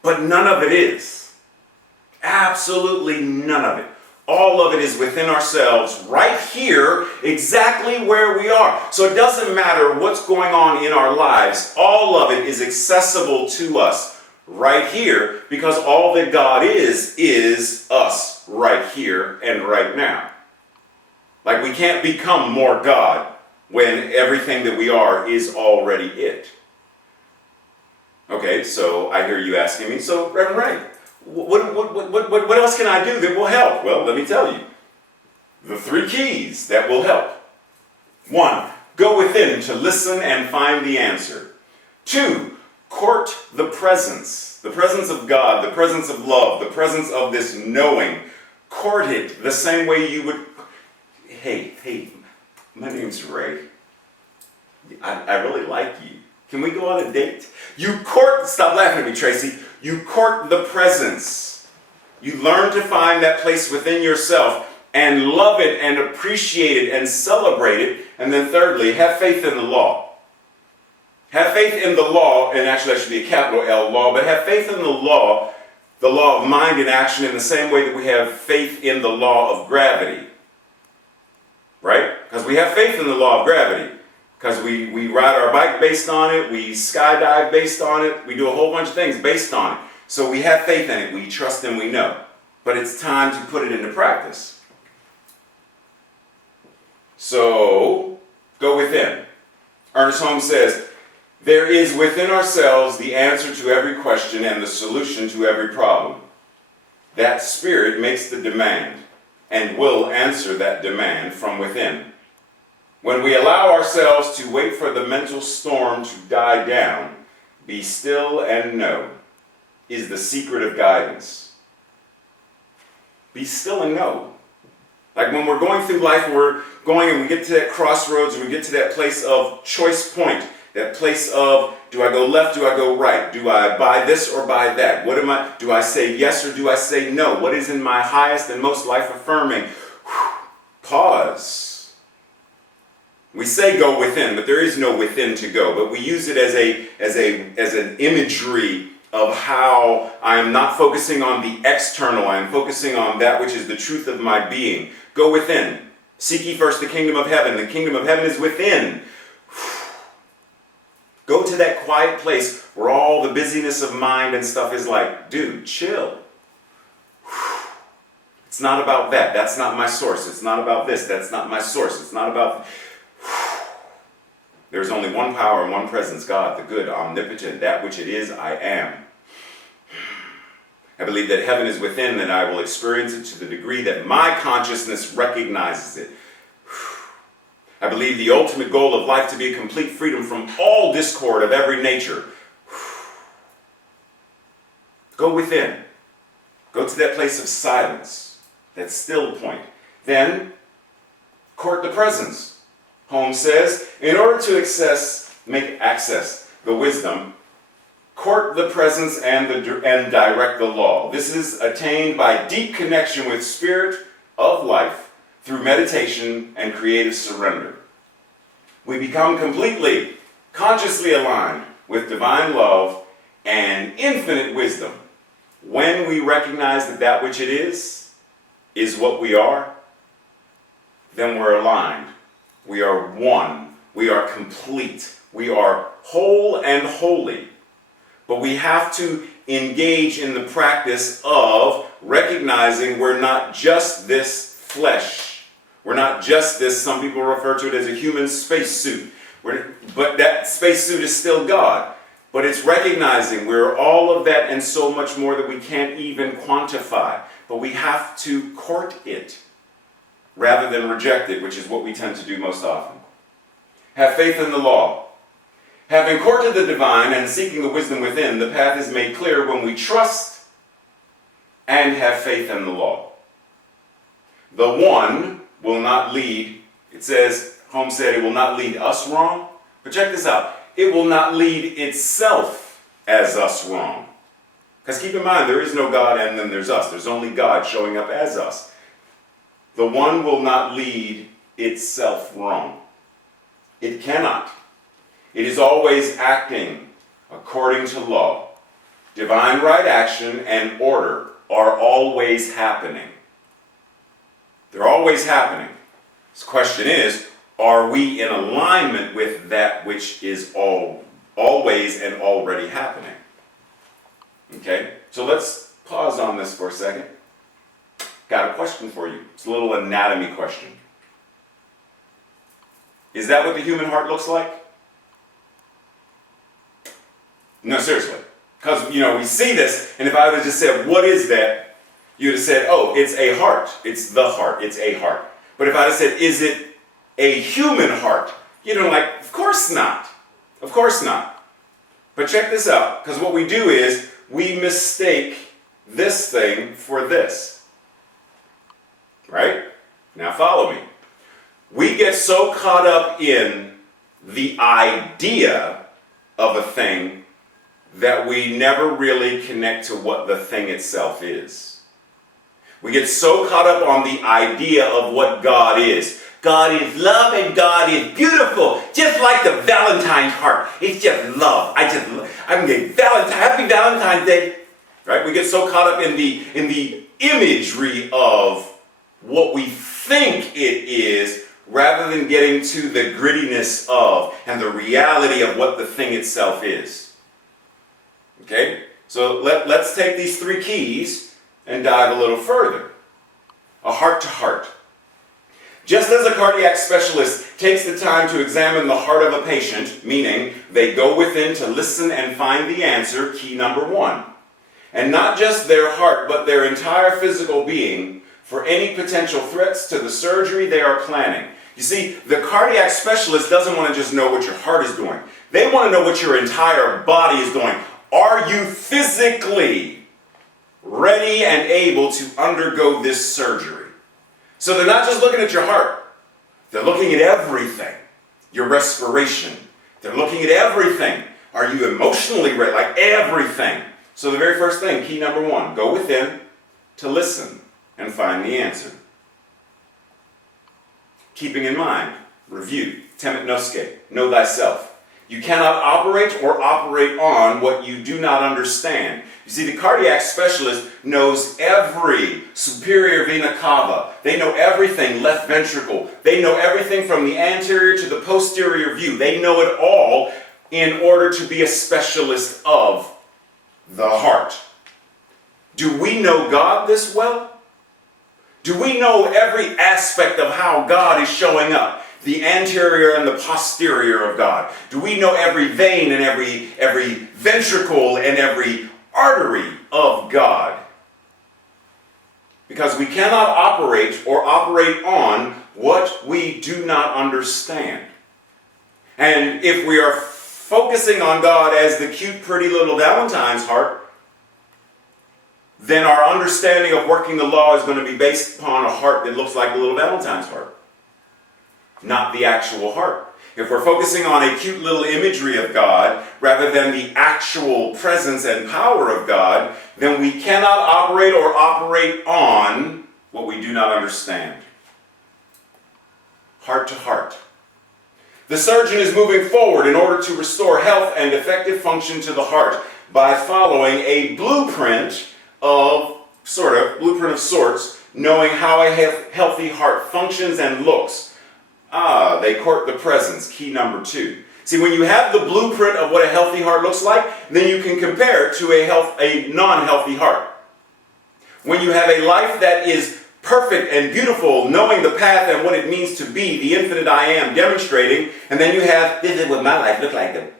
But none of it is. Absolutely none of it. All of it is within ourselves, right here, exactly where we are. So it doesn't matter what's going on in our lives. All of it is accessible to us right here, because all that God is us right here and right now. Like we can't become more God when everything that we are is already it. Okay, so I hear you asking me, so Reverend Ray, what else can I do that will help? Well, let me tell you. The 3 keys that will help. 1, go within to listen and find the answer. 2, court the presence of God, the presence of love, the presence of this knowing. Court it the same way you would, hey, my name's Ray. I really like you. Can we go on a date? You court, stop laughing at me, Tracy. You court the presence. You learn to find that place within yourself and love it and appreciate it and celebrate it. And then thirdly, have faith in the law. Have faith in the law, and actually that should be a capital L, law, but have faith in the law of mind and action in the same way that we have faith in the law of gravity. Right? Because we have faith in the law of gravity. Because we ride our bike based on it, we skydive based on it, we do a whole bunch of things based on it. So we have faith in it, we trust and we know. But it's time to put it into practice. So, go within. Ernest Holmes says, there is within ourselves the answer to every question and the solution to every problem. That spirit makes the demand and will answer that demand from within. When we allow ourselves to wait for the mental storm to die down, be still and know, is the secret of guidance. Be still and know. Like when we're going through life, we're going and we get to that crossroads and we get to that place of choice point, that place of, do I go left, do I go right? Do I buy this or buy that? Do I say yes or do I say no? What is in my highest and most life-affirming? Pause. We say go within, but there is no within to go. But we use it as an imagery of how I am not focusing on the external. I am focusing on that which is the truth of my being. Go within. Seek ye first the kingdom of heaven. The kingdom of heaven is within. Go to that quiet place where all the busyness of mind and stuff is like, dude, chill. It's not about that. That's not my source. It's not about this. That's not my source. It's not about... There's only one power and one presence, God, the good, omnipotent, that which it is, I am. I believe that heaven is within, and I will experience it to the degree that my consciousness recognizes it. I believe the ultimate goal of life to be a complete freedom from all discord of every nature. Go within. Go to that place of silence, that still point. Then, court the presence. Holmes says, in order to make access the wisdom, court the presence and direct the law. This is attained by deep connection with spirit of life through meditation and creative surrender. We become completely, consciously aligned with divine love and infinite wisdom when we recognize that that which it is what we are. Then we're aligned. We are one. We are complete. We are whole and holy. But we have to engage in the practice of recognizing we're not just this flesh. We're not just this, some people refer to it as a human spacesuit. But that spacesuit is still God. But it's recognizing we're all of that and so much more that we can't even quantify. But we have to court it rather than reject it, which is what we tend to do most often. Have faith in the law. Having courted the divine and seeking the wisdom within, the path is made clear when we trust and have faith in the law. The one will not lead, it says, Holmes said, it will not lead us wrong. But check this out. It will not lead itself as us wrong. Because keep in mind, there is no God and then there's us. There's only God showing up as us. The one will not lead itself wrong. It cannot. It is always acting according to law. Divine right action and order are always happening. They're always happening. The question is, are we in alignment with that which is always and already happening? Okay, so let's pause on this for a second. Got a question for you. It's a little anatomy question. Is that what the human heart looks like? No, seriously. Because, we see this, and if I would have just said, what is that? You'd have said, oh, it's a heart. It's the heart. It's a heart. But if I'd have said, is it a human heart? You'd have been like, of course not. Of course not. But check this out, because what we do is we mistake this thing for this. Right? Now follow me. We get so caught up in the idea of a thing that we never really connect to what the thing itself is. We get so caught up on the idea of what God is. God is love and God is beautiful, just like the Valentine's heart. It's just love. I'm getting happy Valentine's Day. Right? We get so caught up in the imagery of what we think it is, rather than getting to the grittiness of and the reality of what the thing itself is. Okay? So let's take these 3 keys and dive a little further. A heart to heart. Just as a cardiac specialist takes the time to examine the heart of a patient, meaning they go within to listen and find the answer, key number 1, and not just their heart, but their entire physical being, for any potential threats to the surgery they are planning. You see, the cardiac specialist doesn't want to just know what your heart is doing. They want to know what your entire body is doing. Are you physically ready and able to undergo this surgery? So they're not just looking at your heart. They're looking at everything. Your respiration. They're looking at everything. Are you emotionally ready? Like everything. So the very first thing, key number 1, go within to listen and find the answer. Keeping in mind, review, temet nosce, know thyself. You cannot operate or operate on what you do not understand. You see, the cardiac specialist knows every superior vena cava. They know everything left ventricle. They know everything from the anterior to the posterior view. They know it all in order to be a specialist of the heart. Do we know God this well? Do we know every aspect of how God is showing up? The anterior and the posterior of God. Do we know every vein and every ventricle and every artery of God? Because we cannot operate or operate on what we do not understand. And if we are focusing on God as the cute, pretty little Valentine's heart, then our understanding of working the law is going to be based upon a heart that looks like a little Valentine's heart, not the actual heart. If we're focusing on a cute little imagery of God rather than the actual presence and power of God, then we cannot operate or operate on what we do not understand. Heart to heart. The surgeon is moving forward in order to restore health and effective function to the heart by following a blueprint of sorts, knowing how a healthy heart functions and looks. They court the presence, key number 2. See, when you have the blueprint of what a healthy heart looks like, then you can compare it to a non-healthy heart. When you have a life that is perfect and beautiful, knowing the path and what it means to be, the infinite I am demonstrating, and then you have, this is what my life looked like though.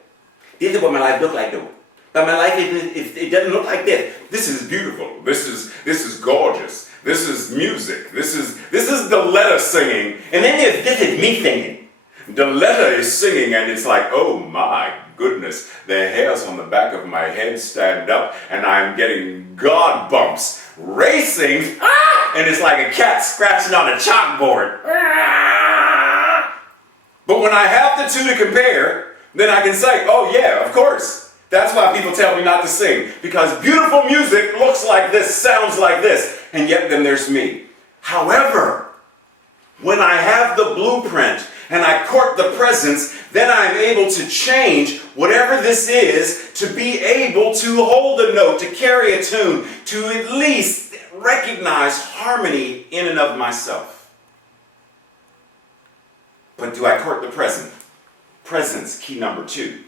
This is what my life looked like though. But my life, it doesn't look like this. This is beautiful. This is gorgeous. This is music. This is Deletta singing. And then this is me singing. Deletta is singing and it's like, oh my goodness, the hairs on the back of my head stand up and I'm getting God bumps racing. And it's like a cat scratching on a chalkboard. But when I have the two to compare, then I can say, oh yeah, of course. That's why people tell me not to sing. Because beautiful music looks like this, sounds like this, and yet then there's me. However, when I have the blueprint and I court the presence, then I'm able to change whatever this is to be able to hold a note, to carry a tune, to at least recognize harmony in and of myself. But do I court the present? Presence, key number 2.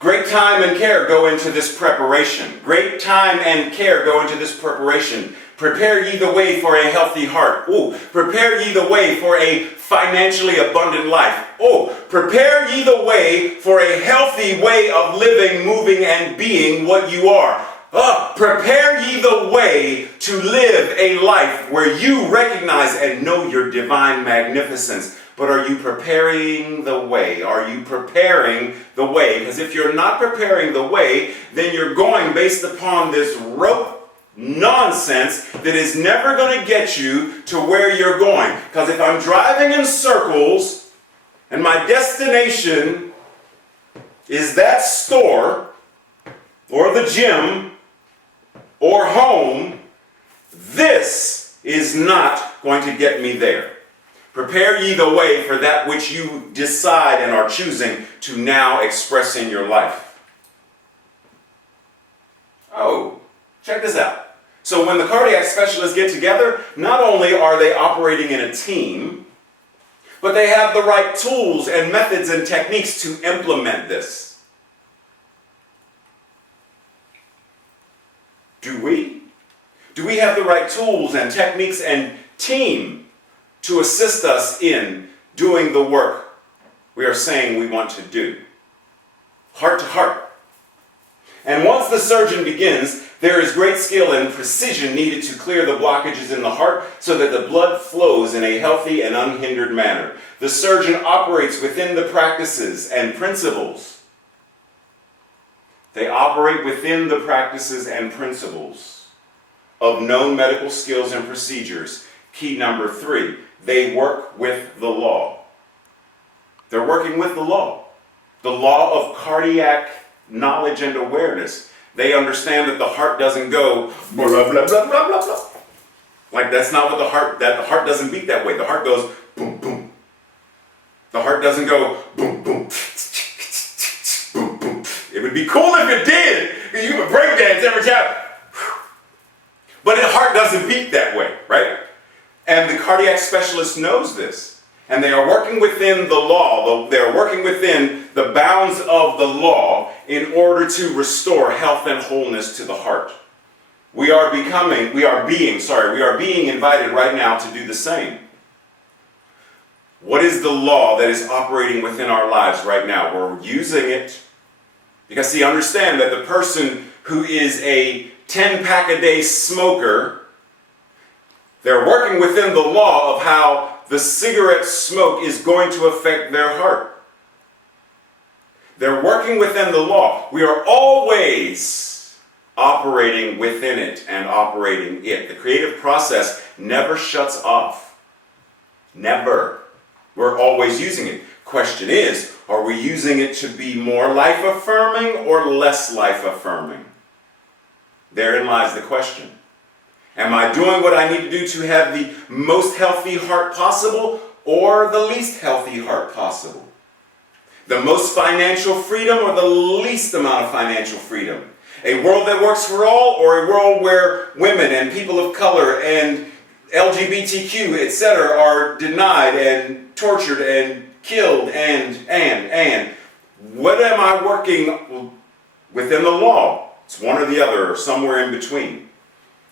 Great time and care go into this preparation. Great time and care go into this preparation. Prepare ye the way for a healthy heart. Oh, prepare ye the way for a financially abundant life. Oh, prepare ye the way for a healthy way of living, moving, and being what you are. Prepare ye the way to live a life where you recognize and know your divine magnificence. But are you preparing the way? Are you preparing the way? Because if you're not preparing the way, then you're going based upon this rote nonsense that is never going to get you to where you're going. Because if I'm driving in circles and my destination is that store or the gym or home, this is not going to get me there. Prepare ye the way for that which you decide and are choosing to now express in your life. Oh, check this out. So when the cardiac specialists get together, not only are they operating in a team, but they have the right tools and methods and techniques to implement this. Do we? Do we have the right tools and techniques and team to assist us in doing the work we are saying we want to do? Heart to heart. And once the surgeon begins, there is great skill and precision needed to clear the blockages in the heart so that the blood flows in a healthy and unhindered manner. The surgeon operates within the practices and principles. They operate within the practices and principles of known medical skills and procedures. Key number 3, they work with the law. They're working with the law of cardiac knowledge and awareness. They understand that the heart doesn't go blah, blah, blah, blah, blah, blah, blah. Like that's not what the heart doesn't beat that way. The heart goes boom, boom. The heart doesn't go boom, boom, boom, boom. It would be cool if it did. You would break dance every time. But the heart doesn't beat that way, right? And the cardiac specialist knows this. And they are working within the law. They're working within the bounds of the law in order to restore health and wholeness to the heart. We are being invited right now to do the same. What is the law that is operating within our lives right now? We're using it. Because see, understand that the person who is a 10-pack-a-day smoker, they're working within the law of how the cigarette smoke is going to affect their heart. They're working within the law. We are always operating within it and operating it. The creative process never shuts off. Never. We're always using it. Question is, are we using it to be more life-affirming or less life-affirming? Therein lies the question. Am I doing what I need to do to have the most healthy heart possible or the least healthy heart possible? The most financial freedom or the least amount of financial freedom? A world that works for all or a world where women and people of color and LGBTQ, etc. are denied and tortured and killed and? What am I working within the law? It's one or the other or somewhere in between.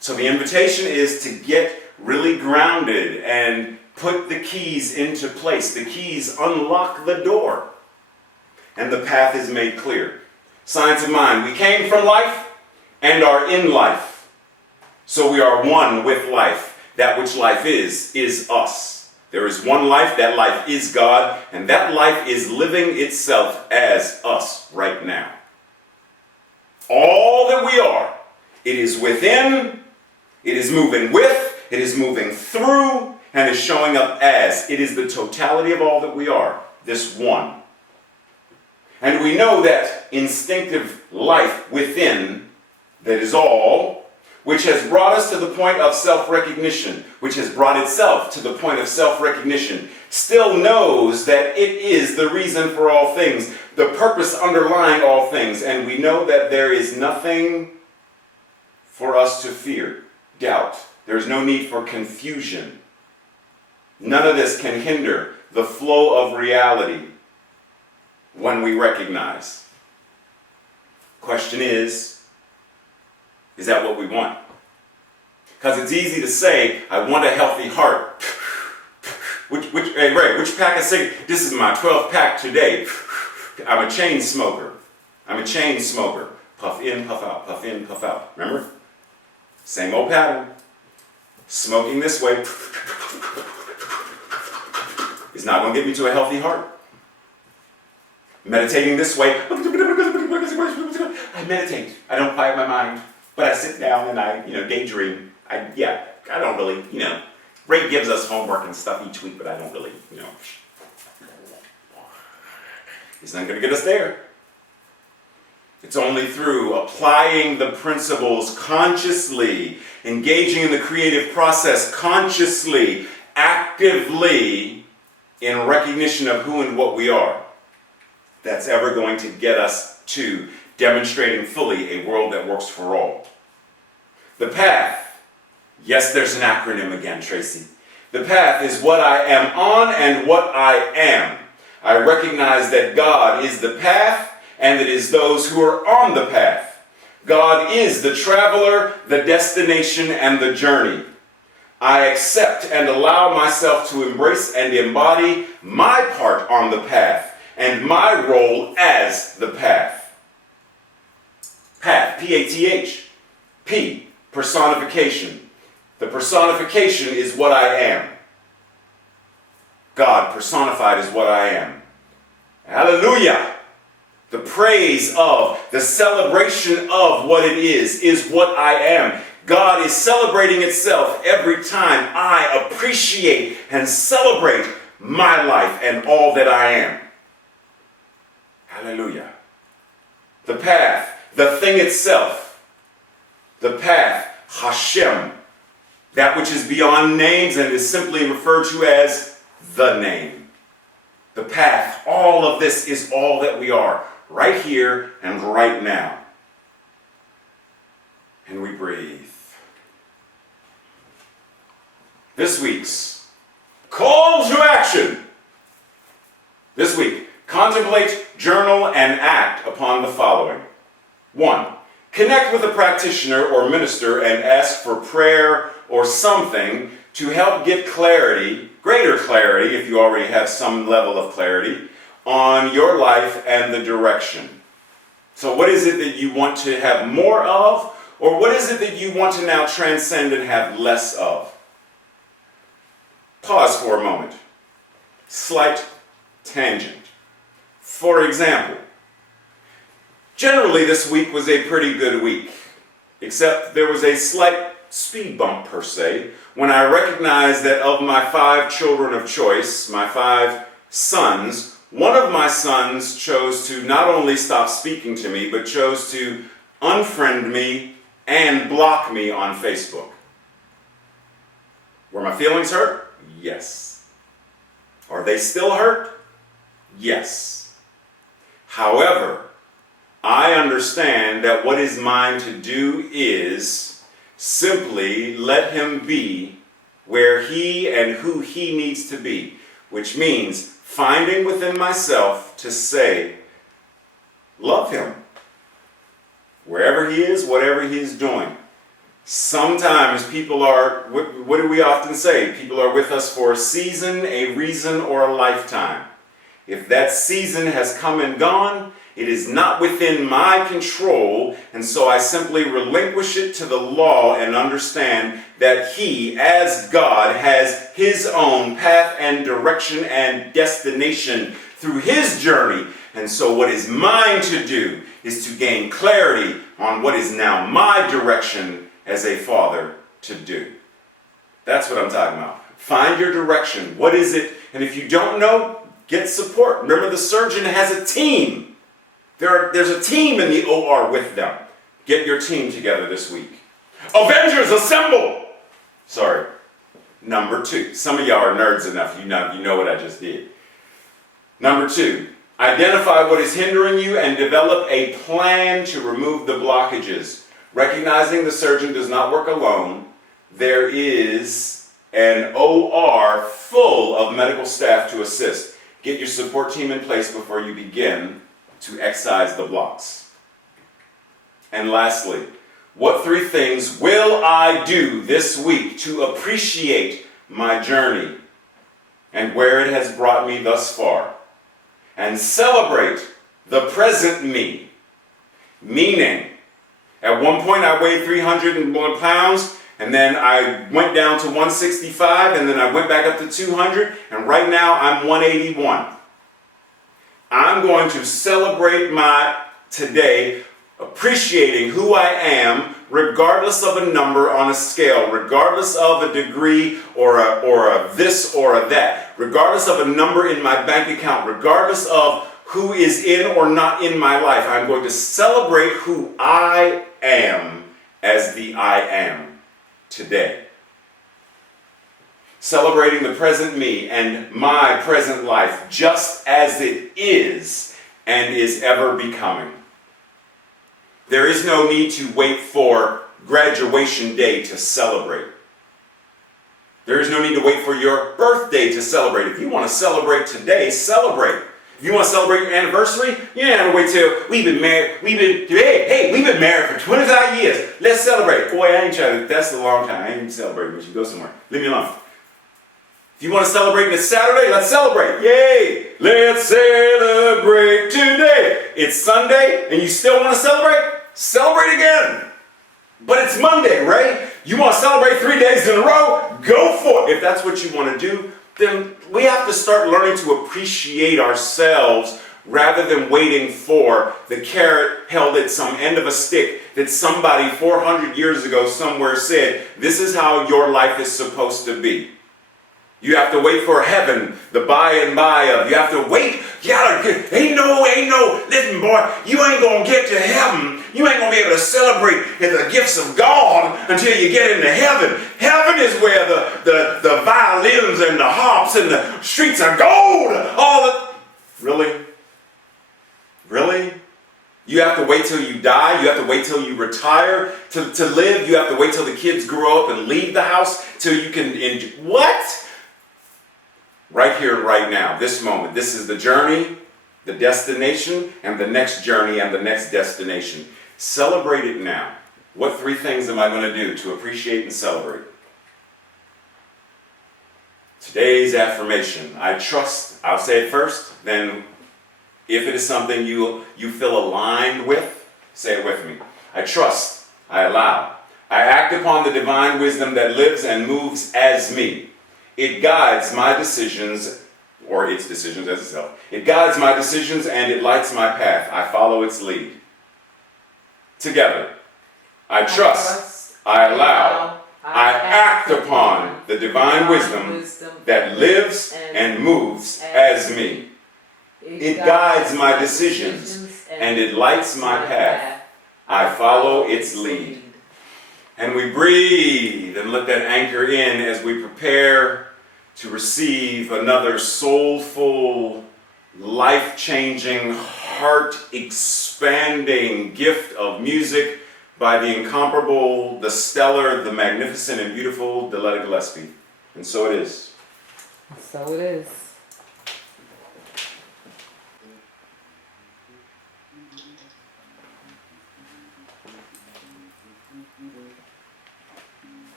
So the invitation is to get really grounded and put the keys into place. The keys unlock the door. And the path is made clear. Science of mind. We came from life and are in life. So we are one with life. That which life is us. There is one life. That life is God. And that life is living itself as us right now. All that we are, it is within. It is moving with, it is moving through, and is showing up as. It is the totality of all that we are, this one. And we know that instinctive life within, that is all, which has brought us to the point of self-recognition, which has brought itself to the point of self-recognition, still knows that it is the reason for all things, the purpose underlying all things, and we know that there is nothing for us to fear. Doubt. There's no need for confusion. None of this can hinder the flow of reality when we recognize. Question is that what we want? Because it's easy to say, I want a healthy heart. Hey Ray, which pack of cigarettes? This is my 12th pack today. I'm a chain smoker. Puff in, puff out, puff in, puff out. Remember? Same old pattern. Smoking this way is not going to get me to a healthy heart. Meditating this way, I meditate. I don't quiet my mind, but I sit down and I, daydream. I don't really, Ray gives us homework and stuff each week, but I don't really, He's not going to get us there. It's only through applying the principles consciously, engaging in the creative process consciously, actively, in recognition of who and what we are, that's ever going to get us to demonstrating fully a world that works for all. The path. Yes, there's an acronym again, Tracy. The path is what I am on and what I am. I recognize that God is the path and it is those who are on the path. God is the traveler, the destination, and the journey. I accept and allow myself to embrace and embody my part on the path and my role as the path. Path, P-A-T-H. P, personification. The personification is what I am. God personified is what I am. Hallelujah! The praise of, the celebration of what it is what I am. God is celebrating itself every time I appreciate and celebrate my life and all that I am. Hallelujah. The path, the thing itself. The path, Hashem. That which is beyond names and is simply referred to as the name. The path, all of this is all that we are, right here and right now. And we breathe. This week's call to action. This week, contemplate, journal, and act upon the following. 1. Connect with a practitioner or minister and ask for prayer or something to help get clarity, greater clarity, if you already have some level of clarity, on your life and the direction. So what is it that you want to have more of, or what is it that you want to now transcend and have less of? Pause for a moment. Slight tangent. For example, generally this week was a pretty good week, except there was a slight speed bump per se, when I recognized that of my 5 children of choice, my 5 sons, one of my sons chose to not only stop speaking to me, but chose to unfriend me and block me on Facebook. Were my feelings hurt? Yes. Are they still hurt? Yes. However, I understand that what is mine to do is simply let him be where he and who he needs to be, which means finding within myself to say, love him. Wherever he is, whatever he is doing. Sometimes people are, what do we often say? People are with us for a season, a reason, or a lifetime. If that season has come and gone, it is not within my control, and so I simply relinquish it to the law and understand that he, as God, has his own path and direction and destination through his journey. And so what is mine to do is to gain clarity on what is now my direction as a father to do. That's what I'm talking about. Find your direction. What is it? And if you don't know, get support. Remember, the surgeon has a team. There's a team in the OR with them. Get your team together this week. Avengers, assemble! Sorry. Number 2. Some of y'all are nerds enough. You know what I just did. Number 2. Identify what is hindering you and develop a plan to remove the blockages. Recognizing the surgeon does not work alone, there is an OR full of medical staff to assist. Get your support team in place before you begin to excise the blocks. And lastly, what 3 things will I do this week to appreciate my journey and where it has brought me thus far, and celebrate the present me, meaning At one point, I weighed 301 pounds, and then I went down to 165, and then I went back up to 200, and right now I'm 181. I'm going to celebrate my today, appreciating who I am, regardless of a number on a scale, regardless of a degree or a this or a that, regardless of a number in my bank account, regardless of who is in or not in my life. I'm going to celebrate who I am as the I am today. Celebrating the present me and my present life just as it is and is ever becoming. There is no need to wait for graduation day to celebrate. There is no need to wait for your birthday to celebrate. If you want to celebrate today, celebrate. If you want to celebrate your anniversary, you don't have to wait till we've been married. We've been married for 25 years. Let's celebrate. Boy, I ain't trying to, that's a long time. I ain't celebrating, but you go somewhere. Leave me alone. If you want to celebrate this Saturday, let's celebrate. Yay! Let's celebrate today. It's Sunday and you still want to celebrate? Celebrate again. But it's Monday, right? You want to celebrate 3 days in a row? Go for it. If that's what you want to do, then we have to start learning to appreciate ourselves rather than waiting for the carrot held at some end of a stick that somebody 400 years ago somewhere said, this is how your life is supposed to be. You have to wait for heaven, the by and by of. You have to wait. Ain't no, listen boy, you ain't going to get to heaven. You ain't going to be able to celebrate the gifts of God until you get into heaven. Heaven is where the violins and the harps and the streets of gold. Really? Really? You have to wait till you die. You have to wait till you retire to live. You have to wait till the kids grow up and leave the house till you can enjoy. What? Right here, right now, this moment. This is the journey, the destination, and the next journey and the next destination. Celebrate it now. What 3 things am I going to do to appreciate and celebrate? Today's affirmation. I trust. I'll say it first. Then, if it is something you feel aligned with, say it with me. I trust. I allow. I act upon the divine wisdom that lives and moves as me. It guides my decisions, or its decisions as itself. It guides my decisions and it lights my path. I follow its lead. Together. I trust, I allow, I act upon the divine wisdom that lives and moves as me. It guides my decisions and it lights my path. I follow its lead. And we breathe and let that anchor in as we prepare to receive another soulful, life-changing, heart-expanding gift of music by the incomparable, the stellar, the magnificent, and beautiful Deletta Gillespie. And so it is. So it is.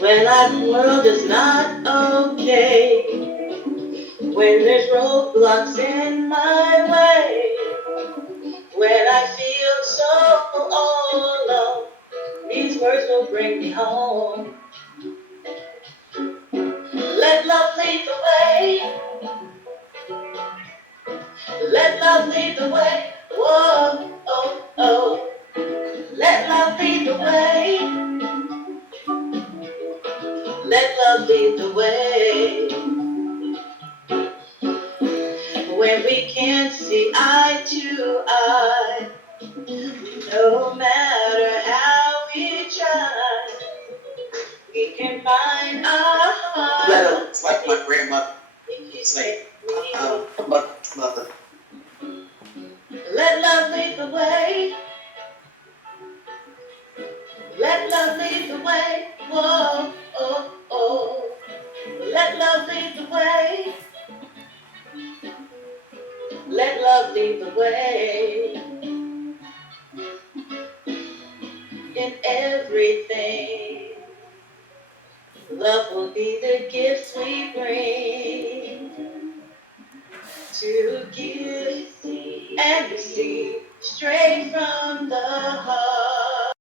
When our world is not okay, when there's roadblocks in my way, when I feel so all alone, these words will bring me home. Let love lead the way. Let love lead the way. Whoa, oh, oh. Let love lead the way. Let love lead the way. When we can't see eye to eye, no matter how we try, we can find our heart. It's like my grandmother. If you say, Mother. let love lead the way. Let love lead the way. Whoa, oh, oh. Let love lead the way. Let love lead the way. In everything, love will be the gifts we bring. and receive straight from the heart.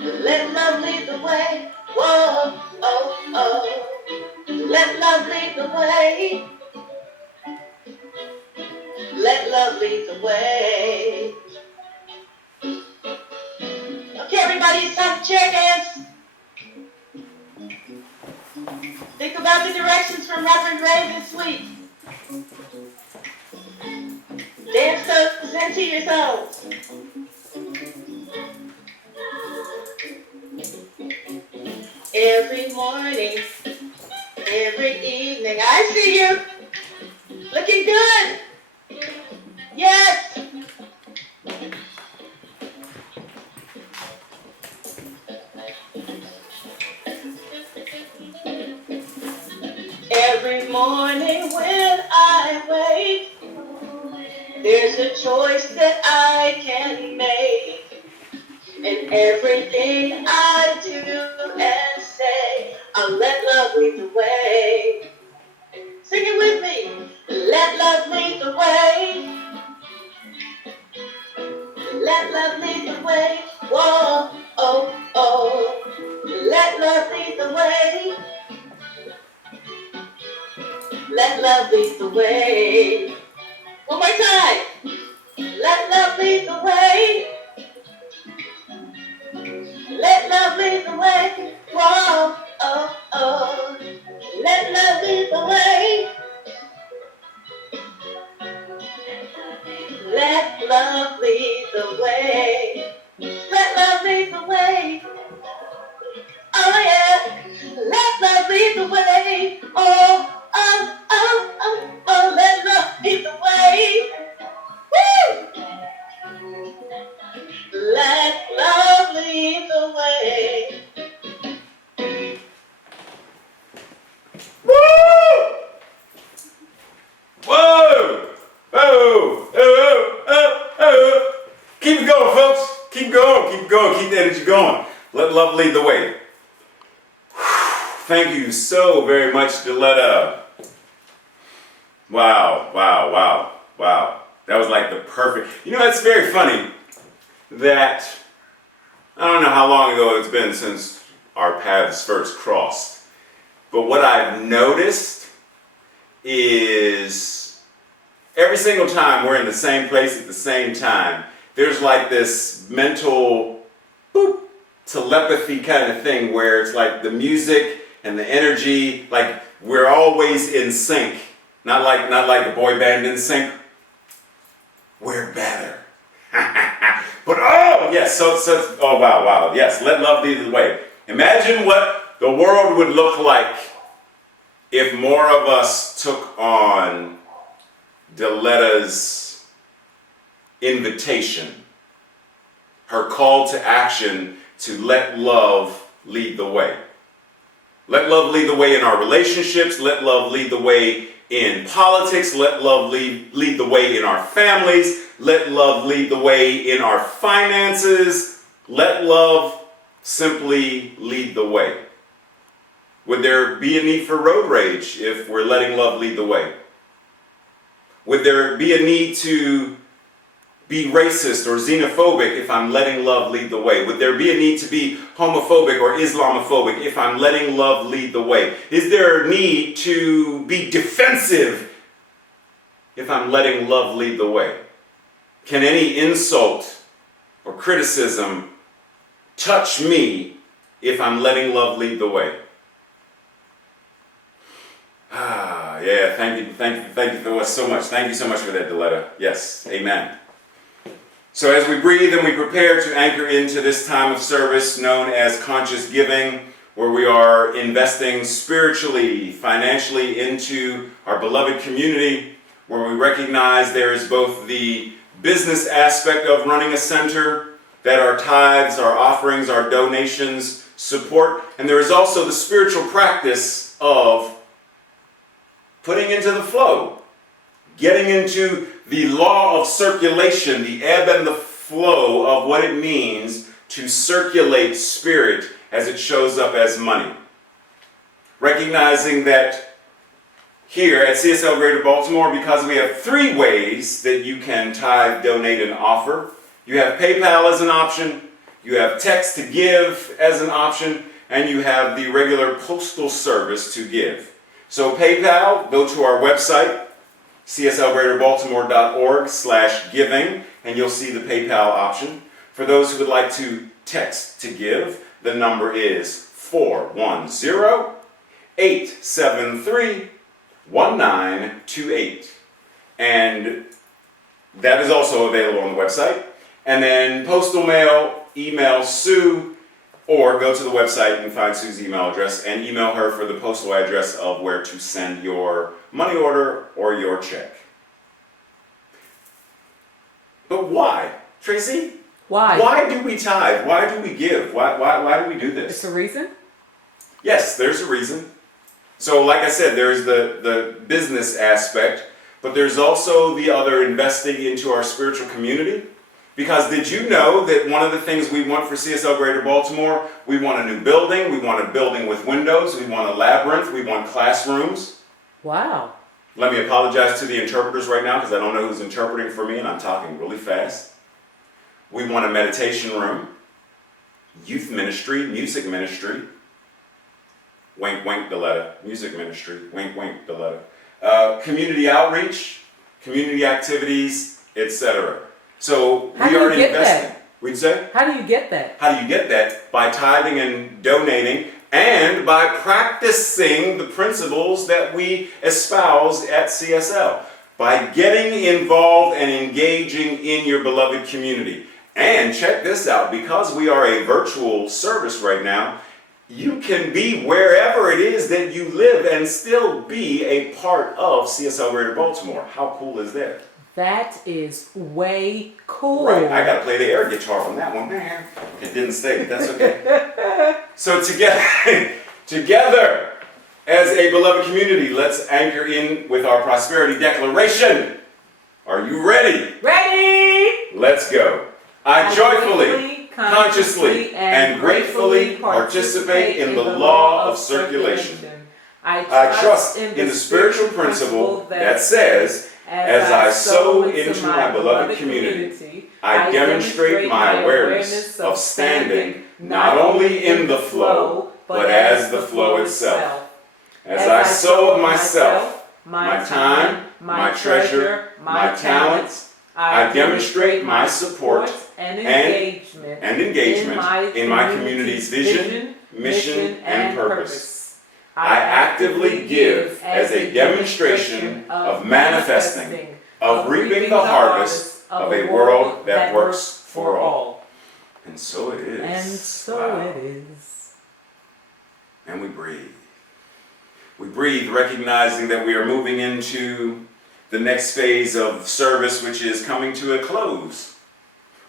Let love lead the way. Whoa, oh, oh. Let love lead the way. Let love lead the way. Okay, everybody, it's time to chair dance. Think about the directions from Reverend Ray this week. Dance those into your souls. Every morning, every evening, I see you. Looking good. Yes. Every morning when I wake, there's a choice that I can make. And everything I do and say, I'll let love lead the way. Sing it with me. Let love lead the way. Let love lead the way. Whoa, oh, oh. Let love lead the way. Let love lead the way. One more time. Let love lead the way. Let love lead the way. Whoa, oh, oh. Let love lead the way. Let love lead the way. Let love lead the way. Oh yeah. Let love lead the way. Oh, oh, oh, oh, oh. Let love lead the way. Woo! Let love lead the way. Woo! Whoa! Oh! Oh! Oh! Oh! Keep it going, folks. Keep going. Keep going. Keep the energy going. Let love lead the way. Thank you so very much, Deletta. Wow, wow, wow, wow. That was like the perfect. You know, it's very funny that I don't know how long ago it's been since our paths first crossed. But what I've noticed is every single time we're in the same place at the same time, there's like this mental boop, telepathy kind of thing where it's like the music and the energy, like we're always in sync. Not like a boy band in sync. We're better. But oh yes, so oh wow, yes, let love lead the way. Imagine what the world would look like if more of us took on Deletta's invitation, her call to action to let love lead the way. Let love lead the way in our relationships. Let love lead the way in politics. Let love lead the way in our families. Let love lead the way in our finances. Let love simply lead the way. Would there be a need for road rage if we're letting love lead the way? Would there be a need to be racist or xenophobic if I'm letting love lead the way? Would there be a need to be homophobic or Islamophobic if I'm letting love lead the way? Is there a need to be defensive if I'm letting love lead the way? Can any insult or criticism touch me if I'm letting love lead the way? Yeah, thank you so much. Thank you so much for that, Deletta. Yes, amen. So as we breathe and we prepare to anchor into this time of service known as conscious giving, where we are investing spiritually, financially into our beloved community, where we recognize there is both the business aspect of running a center, that our tithes, our offerings, our donations support, and there is also the spiritual practice of putting into the flow, getting into the law of circulation, the ebb and the flow of what it means to circulate spirit as it shows up as money. recognizing that here at CSL Greater Baltimore, because we have 3 ways that you can tithe, donate, and offer. You have PayPal as an option, you have text to give as an option, and you have the regular postal service to give. So PayPal, go to our website, cslgreaterbaltimore.org/giving, and you'll see the PayPal option. For those who would like to text to give, the number is 410-873-1928. And that is also available on the website. And then postal mail, email Sue, or go to the website and find Sue's email address and email her for the postal address of where to send your money order or your check. But why? Tracy? Why? Why do we tithe? Why do we give? Why do we do this? It's a reason? Yes, there's a reason. So like I said, there's the business aspect, but there's also the other investing into our spiritual community. Because did you know that one of the things we want for CSL Greater Baltimore, we want a new building, we want a building with windows, we want a labyrinth, we want classrooms. Wow. Let me apologize to the interpreters right now because I don't know who's interpreting for me and I'm talking really fast. We want a meditation room, youth ministry, music ministry, wink, wink, Deletta, music ministry, wink, wink, Deletta, community outreach, community activities, etc. So we are investing. We'd say? How do you get that? How do you get that? By tithing and donating and by practicing the principles that we espouse at CSL. By getting involved and engaging in your beloved community. And check this out, because we are a virtual service right now, you can be wherever it is that you live and still be a part of CSL Greater Baltimore. How cool is that? That is way cool. Right, I gotta play the air guitar on that one, man. It didn't stay, but that's okay. So together, as a beloved community, let's anchor in with our prosperity declaration. Are you ready? Ready? Let's go. I joyfully, consciously, and gratefully participate in the law of circulation. I trust in the spiritual principle that says, as I sow into my beloved community, I demonstrate my awareness of standing not only in the flow, but as the flow itself. As I sow of myself, my time, my treasure, my talents, I demonstrate my support and engagement in my community's vision, mission, and purpose. I actively give as a demonstration of manifesting, of reaping the harvest of a world that works for all. And so it is. And so it is. And we breathe. We breathe, recognizing that we are moving into the next phase of service, which is coming to a close.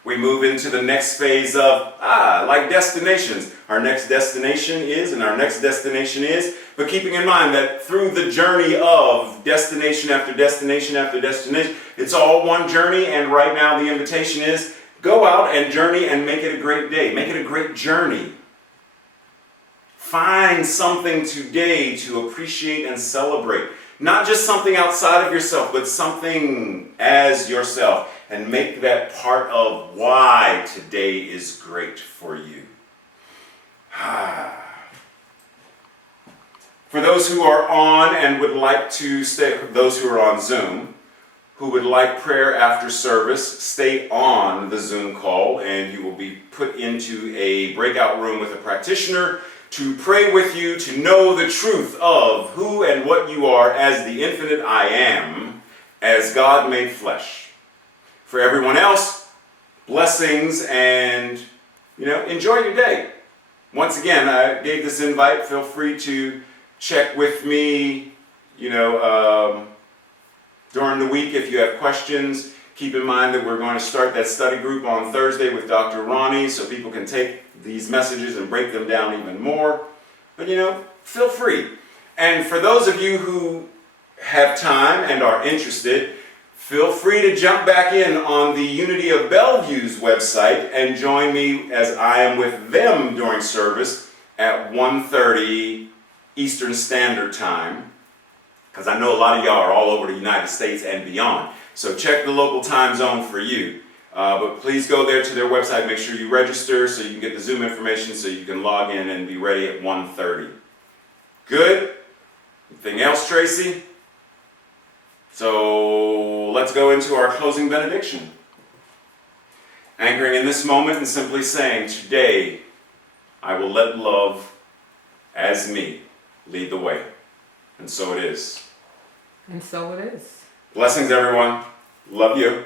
We move into the next phase of, like destinations. Our next destination is, and our next destination is, but keeping in mind that through the journey of destination after destination after destination, it's all one journey, and right now the invitation is, go out and journey and make it a great day. Make it a great journey. Find something today to appreciate and celebrate. Not just something outside of yourself, but something as yourself. And make that part of why today is great for you. For those who are on and would like to stay, those who are on Zoom, who would like prayer after service, stay on the Zoom call and you will be put into a breakout room with a practitioner to pray with you, to know the truth of who and what you are as the infinite I am, as God made flesh. For everyone else, blessings and, enjoy your day. Once again, I gave this invite. Feel free to check with me, during the week if you have questions. Keep in mind that we're going to start that study group on Thursday with Dr. Ronnie so people can take these messages and break them down even more. But, feel free. And for those of you who have time and are interested, feel free to jump back in on the Unity of Bellevue's website and join me as I am with them during service at 1:30 Eastern Standard Time, because I know a lot of y'all are all over the United States and beyond. So check the local time zone for you. But please go there to their website, make sure you register so you can get the Zoom information so you can log in and be ready at 1:30. Good? Anything else, Tracy? So let's go into our closing benediction. Anchoring in this moment and simply saying, today I will let love as me lead the way. And so it is. And so it is. Blessings, everyone. Love you.